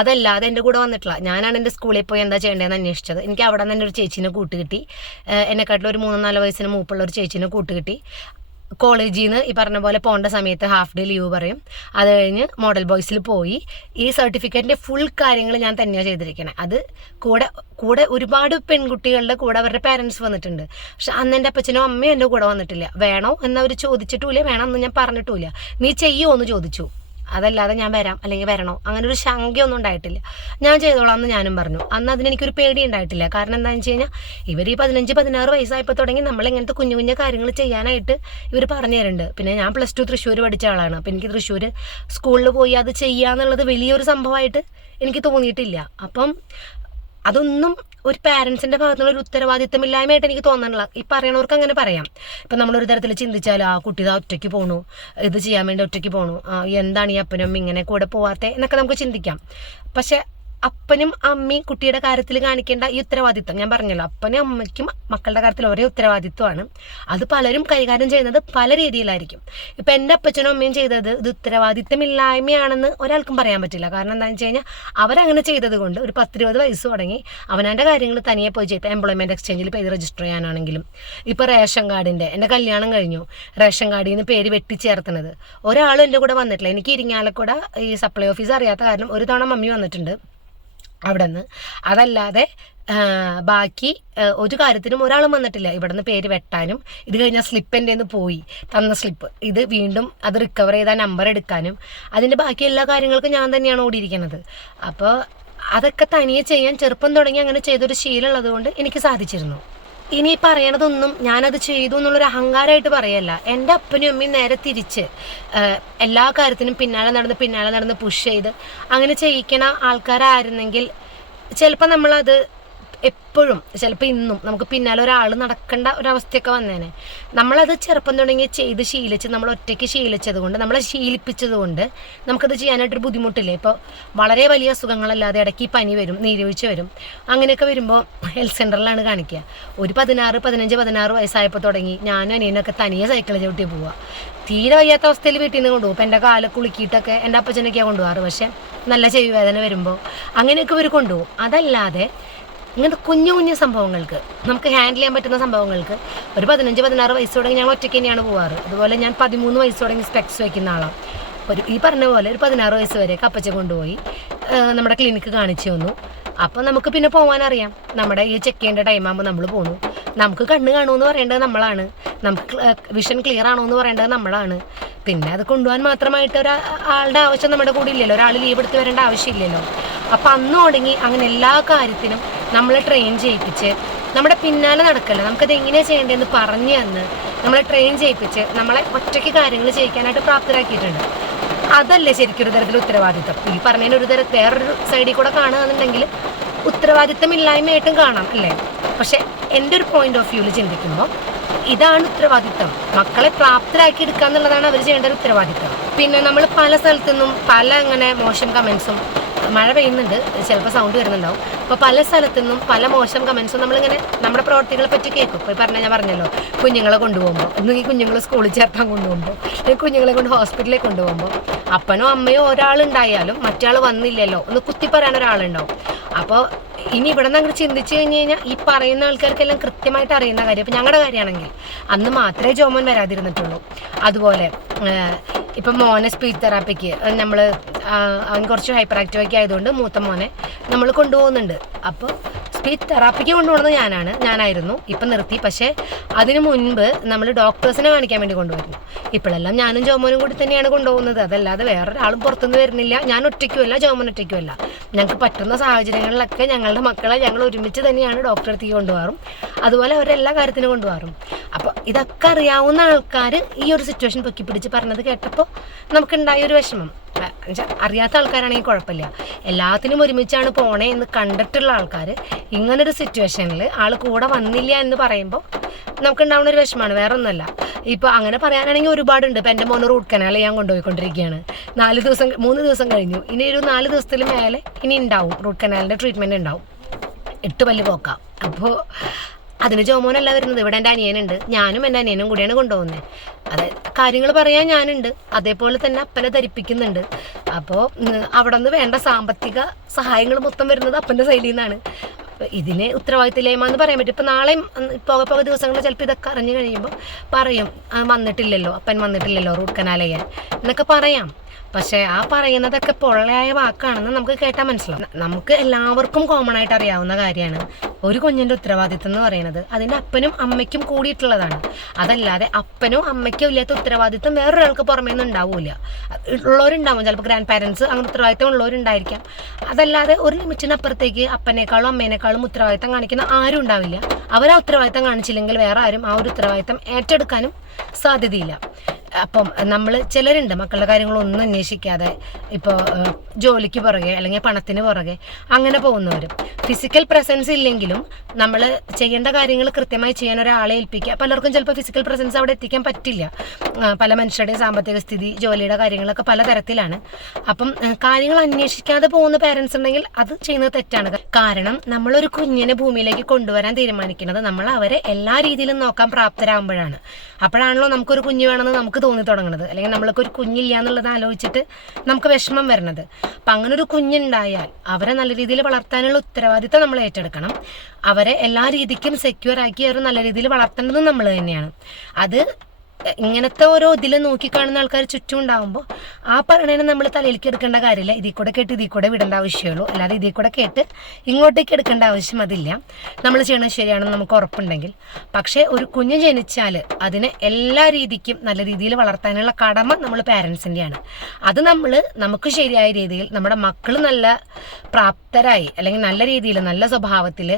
അതല്ലാതെ എൻ്റെ കൂടെ വന്നിട്ടില്ല. ഞാനാണ് എൻ്റെ സ്കൂളിൽ പോയി എന്താ ചെയ്യേണ്ടതെന്ന് അന്വേഷിച്ചത്. എനിക്ക് അവിടെ നിന്ന് തന്നെ ഒരു ചേച്ചീനെ കൂട്ടുകിട്ടി. എന്നെക്കാട്ടിലും ഒരു 3-4 വയസ്സിന് മൂപ്പുള്ള ഒരു ചേച്ചീനെ കൂട്ടുകിട്ടി. കോളേജിൽ നിന്ന് ഈ പറഞ്ഞ പോലെ പോകേണ്ട സമയത്ത് ഹാഫ് ഡേ ലീവ് പറയും. അത് കഴിഞ്ഞ് മോഡൽ ബോയ്സിൽ പോയി ഈ സർട്ടിഫിക്കറ്റിൻ്റെ ഫുൾ കാര്യങ്ങൾ ഞാൻ തന്നെയാണ് ചെയ്തിരിക്കണേ. അത് കൂടെ ഒരുപാട് പെൺകുട്ടികളുടെ കൂടെ അവരുടെ പാരൻസ് വന്നിട്ടുണ്ട്. പക്ഷെ അന്ന് എൻ്റെ അപ്പച്ചനും അമ്മയും എൻ്റെ കൂടെ വന്നിട്ടില്ല. വേണോ എന്നവർ ചോദിച്ചിട്ടുമില്ല, വേണമെന്ന് ഞാൻ പറഞ്ഞിട്ടുമില്ല. നീ ചെയ്യുമോ എന്ന് ചോദിച്ചു. അതല്ലാതെ ഞാൻ വരാം അല്ലെങ്കിൽ വരണോ അങ്ങനെ ഒരു ശങ്കയൊന്നും ഉണ്ടായിട്ടില്ല. ഞാൻ ചെയ്തോളാം എന്ന് ഞാനും പറഞ്ഞു. അന്ന് അതിനെനിക്കൊരു പേടി ഉണ്ടായിട്ടില്ല. കാരണം എന്താണെന്ന് വെച്ച് കഴിഞ്ഞാൽ ഇവർ ഈ 15-16 വയസ്സായപ്പോൾ തുടങ്ങി നമ്മളിങ്ങനത്തെ കുഞ്ഞു കാര്യങ്ങൾ ചെയ്യാനായിട്ട് ഇവർ പറഞ്ഞു തരുന്നുണ്ട്. പിന്നെ ഞാൻ +2 തൃശ്ശൂർ പഠിച്ച ആളാണ്. അപ്പം എനിക്ക് തൃശ്ശൂർ സ്കൂളിൽ പോയി അത് ചെയ്യാന്നുള്ളത് വലിയൊരു സംഭവമായിട്ട് എനിക്ക് തോന്നിയിട്ടില്ല. അപ്പം അതൊന്നും ഒരു പാരൻസിൻ്റെ ഭാഗത്തുനിന്ന് ഒരു ഉത്തരവാദിത്തമില്ലായ്മയായിട്ട് എനിക്ക് തോന്നണില്ല. ഈ പറയണവർക്ക് അങ്ങനെ പറയാം. ഇപ്പം നമ്മളൊരു തരത്തിൽ ചിന്തിച്ചാൽ ആ കുട്ടി ഇതാ ഒറ്റയ്ക്ക് പോകണു, ഇത് ചെയ്യാൻ വേണ്ടി ഒറ്റയ്ക്ക് പോകണു, എന്താണ് ഈ അപ്പനും ഇങ്ങനെ കൂടെ പോവാത്തെ എന്നൊക്കെ നമുക്ക് ചിന്തിക്കാം. പക്ഷെ അപ്പനും അമ്മയും കുട്ടിയുടെ കാര്യത്തിൽ കാണിക്കേണ്ട ഈ ഉത്തരവാദിത്വം ഞാൻ പറഞ്ഞല്ലോ, അപ്പനും അമ്മയ്ക്കും മക്കളുടെ കാര്യത്തിൽ ഒരേ ഉത്തരവാദിത്വമാണ്. അത് പലരും കൈകാര്യം ചെയ്യുന്നത് പല രീതിയിലായിരിക്കും. ഇപ്പം എൻ്റെ അപ്പച്ചനും അമ്മയും ചെയ്തത് ഇത് ഉത്തരവാദിത്തമില്ലായ്മയാണെന്ന് ഒരാൾക്കും പറയാൻ പറ്റില്ല. കാരണം എന്താണെന്ന് വെച്ച് കഴിഞ്ഞാൽ അവരങ്ങനെ ചെയ്തത് കൊണ്ട് ഒരു 10-20 വയസ്സ് തുടങ്ങി അവനവൻ്റെ കാര്യങ്ങൾ തനിയെ പോയി ചെയ്യും. എംപ്ലോയ്മെൻറ്റ് എക്സ്ചേഞ്ചിൽ പേര് രജിസ്റ്റർ ചെയ്യാനാണെങ്കിലും, ഇപ്പോൾ റേഷൻ കാർഡിൻ്റെ എൻ്റെ കല്യാണം കഴിഞ്ഞു, റേഷൻ കാർഡിൽ നിന്ന് പേര് വെട്ടിച്ചേർത്തുന്നത് ഒരാളും എൻ്റെ കൂടെ വന്നിട്ടില്ല. എനിക്ക് ഇരിങ്ങാലക്കുട ഈ സപ്ലൈ ഓഫീസ് അറിയാത്ത കാരണം ഒരു തവണ മമ്മി വന്നിട്ടുണ്ട് അവിടെ നിന്ന്. അതല്ലാതെ ബാക്കി ഒരു കാര്യത്തിനും ഒരാളും വന്നിട്ടില്ല. ഇവിടെ നിന്ന് പേര് വെട്ടാനും ഇത് കഴിഞ്ഞാൽ സ്ലിപ്പ് എൻ്റെ നിന്ന് പോയി തന്ന സ്ലിപ്പ് ഇത് വീണ്ടും അത് റിക്കവർ ചെയ്താൽ നമ്പർ എടുക്കാനും അതിൻ്റെ ബാക്കി എല്ലാ കാര്യങ്ങൾക്കും ഞാൻ തന്നെയാണ് ഓടിയിരിക്കുന്നത്. അപ്പോൾ അതൊക്കെ തനിയെ ചെയ്യാൻ ചെറുപ്പം തുടങ്ങി അങ്ങനെ ചെയ്തൊരു ശീലമുള്ളത് കൊണ്ട് എനിക്ക് സാധിച്ചിരുന്നു. ഇനി പറയണതൊന്നും ഞാനത് ചെയ്തു എന്നുള്ളൊരു അഹങ്കാരമായിട്ട് പറയല്ല. എൻ്റെ അപ്പനും അമ്മയും നേരെ തിരിച്ച് എല്ലാ കാര്യത്തിനും പിന്നാലെ നടന്ന് പുഷ് ചെയ്ത് അങ്ങനെ ചെയ്യിക്കണ ആൾക്കാരായിരുന്നെങ്കിൽ ചിലപ്പോൾ നമ്മളത് എപ്പോഴും ചിലപ്പോൾ ഇന്നും നമുക്ക് പിന്നാലെ ഒരാൾ നടക്കേണ്ട ഒരവസ്ഥയൊക്കെ വന്നേനെ. നമ്മളത് ചെറുപ്പം തുടങ്ങി ചെയ്ത് ശീലിച്ച് നമ്മൾ ഒറ്റയ്ക്ക് ശീലിച്ചത് കൊണ്ട് നമ്മളെ ശീലിപ്പിച്ചത് കൊണ്ട് നമുക്കത് ചെയ്യാനായിട്ടൊരു ബുദ്ധിമുട്ടില്ലേ. ഇപ്പോൾ വളരെ വലിയ അസുഖങ്ങളല്ലാതെ ഇടയ്ക്ക് പനി വരും, നീരൊഴിച്ച് വരും, അങ്ങനെയൊക്കെ വരുമ്പോൾ ഹെൽത്ത് സെൻ്ററിലാണ് കാണിക്കുക. ഒരു 15-16 വയസ്സായപ്പോൾ തുടങ്ങി ഞാനും അനിയനൊക്കെ തനിയെ സൈക്കിൾ ചവിട്ടി പോവുക. തീരെ വയ്യാത്ത അവസ്ഥയിൽ വീട്ടിൽ നിന്ന് കൊണ്ടുപോകും. ഇപ്പം എൻ്റെ കാലൊക്കെ കുളുക്കിയിട്ടൊക്കെ എൻ്റെ അപ്പച്ചനൊക്കെയാണ് കൊണ്ടുപോകാറ്. പക്ഷേ നല്ല ചെവി വേദന വരുമ്പോൾ അങ്ങനെയൊക്കെ ഇവർ കൊണ്ടുപോകും. അതല്ലാതെ ഇങ്ങനത്തെ കുഞ്ഞു സംഭവങ്ങൾക്ക് നമുക്ക് ഹാൻഡിൽ ചെയ്യാൻ പറ്റുന്ന സംഭവങ്ങൾക്ക് ഒരു 15-16 വയസ്സ് തുടങ്ങി ഞങ്ങൾ ഒറ്റയ്ക്ക് തന്നെയാണ് പോകാറ്. അതുപോലെ ഞാൻ 13 വയസ്സ് തുടങ്ങി സ്പെക്സ് വയ്ക്കുന്ന ആളാണ്. ഈ പറഞ്ഞ പോലെ ഒരു 16 വയസ്സ് വരെ അപ്പച്ച കൊണ്ടുപോയി നമ്മുടെ ക്ലിനിക്ക് കാണിച്ചു തന്നു. അപ്പോൾ നമുക്ക് പിന്നെ പോകാനറിയാം. നമ്മുടെ ഈ ചെക്ക് ചെയ്യേണ്ട ടൈമാകുമ്പോൾ നമ്മൾ പോന്നു. നമുക്ക് കണ്ണ് കാണുമെന്ന് പറയേണ്ടത് നമ്മളാണ്, നമുക്ക് വിഷൻ ക്ലിയർ ആണോ എന്ന് പറയേണ്ടത് നമ്മളാണ്. പിന്നെ അത് കൊണ്ടുപോകാൻ മാത്രമായിട്ട് ഒരാളുടെ ആവശ്യം നമ്മുടെ കൂടെ ഇല്ലല്ലോ, ഒരാൾ ലീവ് എടുത്ത് വരേണ്ട ആവശ്യമില്ലല്ലോ. അപ്പം അന്ന് തുടങ്ങി അങ്ങനെ എല്ലാ കാര്യത്തിനും നമ്മളെ ട്രെയിൻ ചെയ്യിപ്പിച്ച് നമ്മുടെ പിന്നാലെ നടക്കല്ല, നമുക്കത് എങ്ങനെയാണ് ചെയ്യേണ്ടതെന്ന് പറഞ്ഞു തന്ന് നമ്മളെ ട്രെയിൻ ചെയ്യിപ്പിച്ച് നമ്മളെ ഒറ്റയ്ക്ക് കാര്യങ്ങൾ ചെയ്യിക്കാനായിട്ട് പ്രാപ്തരാക്കിയിട്ടുണ്ട്. അതല്ലേ ശരിക്കും ഒരു തരത്തിൽ ഉത്തരവാദിത്തം. ഈ പറഞ്ഞതിന് വേറൊരു സൈഡിൽ കൂടെ കാണുകയാണെന്നുണ്ടെങ്കിൽ ഉത്തരവാദിത്തമില്ലായ്മയായിട്ടും കാണാം അല്ലേ. പക്ഷെ എൻ്റെ ഒരു പോയിന്റ് ഓഫ് വ്യൂവിൽ ചിന്തിക്കുമ്പോൾ ഇതാണ് ഉത്തരവാദിത്തം. മക്കളെ പ്രാപ്തരാക്കി എടുക്കുക എന്നുള്ളതാണ് അവർ ചെയ്യേണ്ട ഒരു ഉത്തരവാദിത്തം. പിന്നെ നമ്മൾ പല സ്ഥലത്തു നിന്നും പല അങ്ങനെ മോശം കമൻസും, മഴ പെയ്യുന്നുണ്ട് ചിലപ്പോൾ സൗണ്ട് വരുന്നുണ്ടാവും, അപ്പോൾ പല സ്ഥലത്തു നിന്നും പല മോശം കമൻസും നമ്മളിങ്ങനെ നമ്മുടെ പ്രവർത്തികളെ പറ്റി കേൾക്കും. ഇപ്പോൾ ഞാൻ പറഞ്ഞല്ലോ, കുഞ്ഞുങ്ങളെ കൊണ്ടുപോകുമ്പോൾ, ഈ കുഞ്ഞുങ്ങളെ സ്കൂളിൽ ചേർക്കാൻ കൊണ്ടുപോകുമ്പോൾ, കുഞ്ഞുങ്ങളെ കൊണ്ട് ഹോസ്പിറ്റലിൽ കൊണ്ടുപോകുമ്പോൾ അപ്പനോ അമ്മയോ ഒരാളുണ്ടായാലും മറ്റേ വന്നില്ലല്ലോ ഒന്ന് കുത്തി പറയാൻ ഒരാളുണ്ടാവും. അപ്പോൾ ഇനി ഇവിടെ നിന്ന് അങ്ങോട്ട് ചിന്തിച്ചു കഴിഞ്ഞ് കഴിഞ്ഞാൽ ഈ പറയുന്ന ആൾക്കാർക്കെല്ലാം കൃത്യമായിട്ട് അറിയുന്ന കാര്യം. ഇപ്പം ഞങ്ങളുടെ കാര്യമാണെങ്കിൽ അന്ന് മാത്രമേ ജോമോൻ വരാതിരുന്നിട്ടുള്ളൂ. അതുപോലെ ഇപ്പം മോനെ സ്പീച്ച് തെറാപ്പിക്ക് നമ്മൾ അവൻ കുറച്ച് ഹൈപ്പർ ആക്റ്റീവൊക്കെ ആയതുകൊണ്ട് മൂത്ത മോനെ നമ്മൾ കൊണ്ടുപോകുന്നുണ്ട്. അപ്പോൾ സ്പീച്ച് തെറാപ്പിക്ക് കൊണ്ടുപോകുന്നത് ഞാനായിരുന്നു. ഇപ്പം നിർത്തി. പക്ഷേ അതിനു മുൻപ് നമ്മൾ ഡോക്ടേഴ്സിനെ കാണിക്കാൻ വേണ്ടി കൊണ്ടുവരുന്നു. ഇപ്പോഴെല്ലാം ഞാനും ജോമോനും കൂടി തന്നെയാണ് കൊണ്ടുപോകുന്നത്. അതല്ലാതെ വേറൊരാളും പുറത്തുനിന്ന് വരുന്നില്ല. ഞാൻ ഒറ്റയ്ക്കുമല്ല, ജോമോൻ ഒറ്റയ്ക്കുമല്ല. ഞങ്ങൾക്ക് പറ്റുന്ന സാഹചര്യങ്ങളിലൊക്കെ ഞങ്ങളുടെ മക്കളെ ഞങ്ങൾ ഒരുമിച്ച് തന്നെയാണ് ഡോക്ടറെ അടുത്തേക്ക് കൊണ്ടുപോകാറും. അതുപോലെ അവരെല്ലാ കാര്യത്തിനും കൊണ്ടുപോകാറും. അപ്പോൾ ഇതൊക്കെ അറിയാവുന്ന ആൾക്കാർ ഈ ഒരു സിറ്റുവേഷൻ പൊക്കിപ്പിടിച്ച് പറഞ്ഞത് കേട്ടപ്പോൾ നമുക്കുണ്ടായ ഒരു വിഷമം. അറിയാത്ത ആൾക്കാരാണെങ്കിൽ കുഴപ്പമില്ല, എല്ലാത്തിനും ഒരുമിച്ചാണ് പോണേ എന്ന് കണ്ടിട്ടുള്ള ആൾക്കാർ ഇങ്ങനൊരു സിറ്റുവേഷനിൽ ആൾ കൂടെ വന്നില്ല എന്ന് പറയുമ്പോൾ നമുക്കുണ്ടാവുന്ന ഒരു വിഷമമാണ്, വേറെ ഒന്നുമല്ല. ഇപ്പോൾ അങ്ങനെ പറയാനാണെങ്കിൽ ഒരുപാടുണ്ട്. ഇപ്പം എൻ്റെ മോന് റൂട്ട് കനാൽ ഞാൻ കൊണ്ടുപോയിക്കൊണ്ടിരിക്കുകയാണ്. 3 ദിവസം കഴിഞ്ഞു. ഇനി ഒരു 4 ദിവസത്തിൽ മേലെ ഇനി ഉണ്ടാവും റൂട്ട് കനാലിൻ്റെ ട്രീറ്റ്മെൻറ്റ് ഉണ്ടാവും. 8 പല്ല് പോക്കാം. അപ്പോൾ അതിന് ജോമോനല്ല വരുന്നത്. ഇവിടെ എൻ്റെ അനിയനുണ്ട്, ഞാനും എൻ്റെ അനിയനും കൂടിയാണ് കൊണ്ടുപോകുന്നത്. അതായത് കാര്യങ്ങൾ പറയാൻ ഞാനുണ്ട്, അതേപോലെ തന്നെ അപ്പനെ ധരിപ്പിക്കുന്നുണ്ട്. അപ്പോൾ അവിടെ നിന്ന് വേണ്ട സാമ്പത്തിക സഹായങ്ങൾ മൊത്തം വരുന്നത് അപ്പൻ്റെ സൈഡിൽ നിന്നാണ്. ഇതിന് ഉത്തരവാദിത്തമില്ലായ്മ എന്ന് പറയാൻ പറ്റും. ഇപ്പം നാളെയും പോകെ ദിവസങ്ങളിൽ ചിലപ്പോൾ ഇതൊക്കെ അറിഞ്ഞു കഴിയുമ്പോൾ പറയും വന്നിട്ടില്ലല്ലോ, അപ്പൻ വന്നിട്ടില്ലല്ലോ റൂട്ട് കനാൽ ചെയ്യാൻ എന്നൊക്കെ പറയാം. പക്ഷേ ആ പറയുന്നതൊക്കെ പൊള്ളയായ വാക്കാണെന്ന് നമുക്ക് കേട്ടാൽ മനസ്സിലാവും. നമുക്ക് എല്ലാവർക്കും കോമൺ ആയിട്ട് അറിയാവുന്ന കാര്യമാണ് ഒരു കുഞ്ഞിൻ്റെ ഉത്തരവാദിത്തം എന്ന് പറയുന്നത് അതിൻ്റെ അപ്പനും അമ്മയ്ക്കും കൂടിയിട്ടുള്ളതാണ്. അതല്ലാതെ അപ്പനോ അമ്മയ്ക്കോ ഇല്ലാത്ത ഉത്തരവാദിത്തം വേറൊരാൾക്ക് പുറമേ നിന്ന് ഉണ്ടാവില്ല. ഉള്ളവരുണ്ടാവും, ചിലപ്പോൾ ഗ്രാൻഡ് പാരൻസ് അങ്ങനെ ഉത്തരവാദിത്തം ഉള്ളവരുണ്ടായിരിക്കാം. അതല്ലാതെ ഒരു ലിമിറ്റിനപ്പുറത്തേക്ക് അപ്പനേക്കാളും അമ്മേനേക്കാളും ഉത്തരവാദിത്തം കാണിക്കുന്ന ആരും ഉണ്ടാവില്ല. അവർ ആ ഉത്തരവാദിത്തം കാണിച്ചില്ലെങ്കിൽ വേറെ ആരും ആ ഒരു ഉത്തരവാദിത്തം ഏറ്റെടുക്കാനും സാധ്യതയില്ല. അപ്പം നമ്മൾ ചിലരുണ്ട് മക്കളുടെ കാര്യങ്ങളൊന്നും അന്വേഷിക്കാതെ ഇപ്പോൾ ജോലിക്ക് പുറകെ അല്ലെങ്കിൽ പണത്തിന് പുറകെ അങ്ങനെ പോകുന്നവരും. ഫിസിക്കൽ പ്രസൻസ് ഇല്ലെങ്കിലും നമ്മൾ ചെയ്യേണ്ട കാര്യങ്ങൾ കൃത്യമായി ചെയ്യാൻ ഒരാളെ ഏൽപ്പിക്കുക. പലർക്കും ചിലപ്പോൾ ഫിസിക്കൽ പ്രസൻസ് അവിടെ എത്തിക്കാൻ പറ്റില്ല. പല മനുഷ്യരുടെയും സാമ്പത്തിക സ്ഥിതി, ജോലിയുടെ കാര്യങ്ങളൊക്കെ പലതരത്തിലാണ്. അപ്പം കാര്യങ്ങൾ അന്വേഷിക്കാതെ പോകുന്ന പേരൻസ് ഉണ്ടെങ്കിൽ അത് ചെയ്യുന്നത് തെറ്റാണ്. കാരണം നമ്മളൊരു കുഞ്ഞിനെ ഭൂമിയിലേക്ക് കൊണ്ടുവരാൻ തീരുമാനിക്കുന്നത് നമ്മൾ അവരെ എല്ലാ രീതിയിലും നോക്കാൻ പ്രാപ്തരാകുമ്പോഴാണ്. അപ്പോഴാണല്ലോ നമുക്കൊരു കുഞ്ഞ് വേണമെന്ന് നമുക്ക് തോന്നി തുടങ്ങുന്നത്, അല്ലെങ്കിൽ നമ്മൾക്കൊരു കുഞ്ഞില്ല എന്നുള്ളത് ആലോചിച്ചിട്ട് നമുക്ക് വിഷമം വരുന്നത്. അപ്പം അങ്ങനെ ഒരു കുഞ്ഞുണ്ടായാൽ അവരെ നല്ല രീതിയിൽ വളർത്താനുള്ള ഉത്തരവാദിത്തം നമ്മൾ ഏറ്റെടുക്കണം. അവരെ എല്ലാ രീതിക്കും സെക്യൂർ ആക്കി അവർ നല്ല രീതിയിൽ വളർത്തേണ്ടതും നമ്മൾ തന്നെയാണ്. അത് ഇങ്ങനത്തെ ഓരോ ഇതിൽ നോക്കിക്കാണുന്ന ആൾക്കാർ ചുറ്റും ഉണ്ടാകുമ്പോൾ ആ പറയണേനെ നമ്മൾ തലയിലേക്ക് എടുക്കേണ്ട കാര്യമില്ല. ഇതിൽ കൂടെ കേട്ട് ഇതിൽ കൂടെ വിടേണ്ട ആവശ്യമുള്ളൂ. അല്ലാതെ ഇതിൽ കൂടെ കേട്ട് ഇങ്ങോട്ടേക്ക് എടുക്കേണ്ട ആവശ്യം അതില്ല. നമ്മൾ ചെയ്യണത് ശരിയാണെന്ന് നമുക്ക് ഉറപ്പുണ്ടെങ്കിൽ. പക്ഷേ ഒരു കുഞ്ഞ് ജനിച്ചാൽ അതിനെ എല്ലാ രീതിക്കും നല്ല രീതിയിൽ വളർത്താനുള്ള കടമ നമ്മൾ പാരൻസിൻ്റെയാണ്. അത് നമുക്ക് ശരിയായ രീതിയിൽ നമ്മുടെ മക്കൾ നല്ല പ്രാപ്തരായി, അല്ലെങ്കിൽ നല്ല രീതിയിൽ നല്ല സ്വഭാവത്തിൽ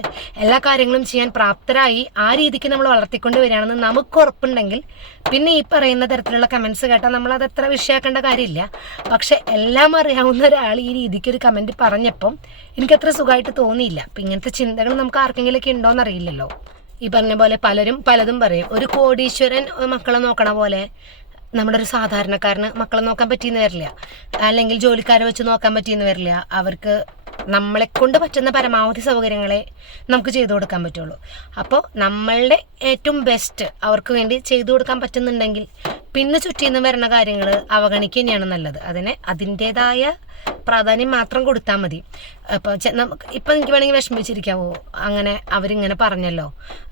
എല്ലാ കാര്യങ്ങളും ചെയ്യാൻ പ്രാപ്തരായി ആ രീതിക്ക് നമ്മൾ വളർത്തിക്കൊണ്ട് വരികയാണെന്ന് നമുക്ക് ഉറപ്പുണ്ടെങ്കിൽ പിന്നെ ഈ പറയുന്ന തരത്തിലുള്ള കമൻസ് കേട്ടാൽ നമ്മളത് എത്ര വിഷയമാക്കേണ്ട കാര്യമില്ല. പക്ഷെ എല്ലാം അറിയാവുന്ന ഒരാൾ ഈ രീതിക്ക് ഒരു കമൻറ്റ് പറഞ്ഞപ്പം എനിക്കത്ര സുഖമായിട്ട് തോന്നിയില്ല. അപ്പം ഇങ്ങനത്തെ ചിന്തകൾ നമുക്ക് ആർക്കെങ്കിലുമൊക്കെ ഉണ്ടോയെന്നറിയില്ലല്ലോ. ഈ പറഞ്ഞ പോലെ പലതും പറയും. ഒരു കോടീശ്വരൻ മക്കളെ നോക്കണ പോലെ നമ്മുടെ ഒരു സാധാരണക്കാരന് മക്കളെ നോക്കാൻ പറ്റിയെന്ന് വരില്ല, അല്ലെങ്കിൽ ജോലിക്കാരെ വെച്ച് നോക്കാൻ പറ്റിയെന്ന് വരില്ല. അവർക്ക് നമ്മളെ കൊണ്ട് പറ്റുന്ന പരമാവധി സൗകര്യങ്ങളെ നമുക്ക് ചെയ്തു കൊടുക്കാൻ പറ്റുള്ളൂ. അപ്പോൾ നമ്മളുടെ ഏറ്റവും ബെസ്റ്റ് അവർക്ക് വേണ്ടി ചെയ്തു കൊടുക്കാൻ പറ്റുന്നുണ്ടെങ്കിൽ പിന്നെ ചുറ്റിന്ന് വരുന്ന കാര്യങ്ങൾ അവഗണിക്കുക തന്നെയാണ് നല്ലത്. അതിൻ്റെതായ പ്രാധാന്യം മാത്രം കൊടുത്താൽ മതി. അപ്പോൾ ഇപ്പം എനിക്ക് വേണമെങ്കിൽ വിഷമിച്ചിരിക്കാവോ, അങ്ങനെ അവരിങ്ങനെ പറഞ്ഞല്ലോ,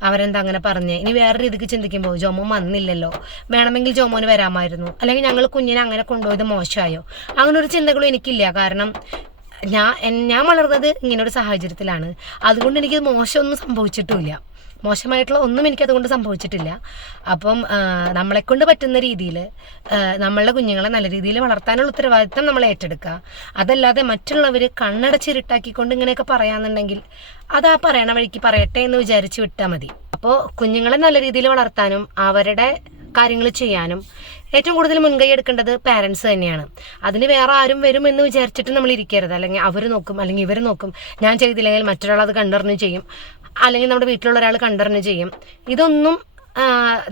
അവരെന്താ അങ്ങനെ പറഞ്ഞേ, ഇനി വേറെ രീതിക്ക് ചിന്തിക്കുമ്പോൾ ജോമോൻ വന്നില്ലല്ലോ, വേണമെങ്കിൽ ജോമോന് വരാമായിരുന്നു, അല്ലെങ്കിൽ ഞങ്ങൾ കുഞ്ഞിനെ അങ്ങനെ കൊണ്ടുപോയത് മോശമായോ, അങ്ങനെ ഒരു ചിന്തകളും എനിക്കില്ല. കാരണം ഞാൻ വളർന്നത് ഇങ്ങനൊരു സാഹചര്യത്തിലാണ്. അതുകൊണ്ട് എനിക്ക് മോശമൊന്നും സംഭവിച്ചിട്ടുമില്ല, മോശമായിട്ടുള്ള ഒന്നും എനിക്കതുകൊണ്ട് സംഭവിച്ചിട്ടില്ല. അപ്പം നമ്മളെക്കൊണ്ട് പറ്റുന്ന രീതിയിൽ നമ്മളുടെ കുഞ്ഞുങ്ങളെ നല്ല രീതിയിൽ വളർത്താനുള്ള ഉത്തരവാദിത്തം നമ്മൾ ഏറ്റെടുക്കുക. അതല്ലാതെ മറ്റുള്ളവർ കണ്ണടച്ചിരുട്ടാക്കിക്കൊണ്ട് ഇങ്ങനെയൊക്കെ പറയാന്നുണ്ടെങ്കിൽ അത് ആ പറയണ വഴിക്ക് പറയട്ടെ എന്ന് വിചാരിച്ച് വിട്ടാൽ മതി. അപ്പോൾ കുഞ്ഞുങ്ങളെ നല്ല രീതിയിൽ വളർത്താനും അവരുടെ കാര്യങ്ങൾ ചെയ്യാനും ഏറ്റവും കൂടുതൽ മുൻകൈ എടുക്കേണ്ടത് പാരൻസ് തന്നെയാണ്. അതിന് വേറെ ആരും വരുമെന്ന് വിചാരിച്ചിട്ട് നമ്മൾ ഇരിക്കരുത്. അല്ലെങ്കിൽ അവർ നോക്കും, അല്ലെങ്കിൽ ഇവർ നോക്കും, ഞാൻ ചെയ്തില്ലെങ്കിൽ മറ്റൊരാൾ അത് കണ്ടറിഞ്ഞ് ചെയ്യും, അല്ലെങ്കിൽ നമ്മുടെ വീട്ടിലുള്ള ഒരാൾ കണ്ടറിഞ്ഞ് ചെയ്യും. ഇതൊന്നും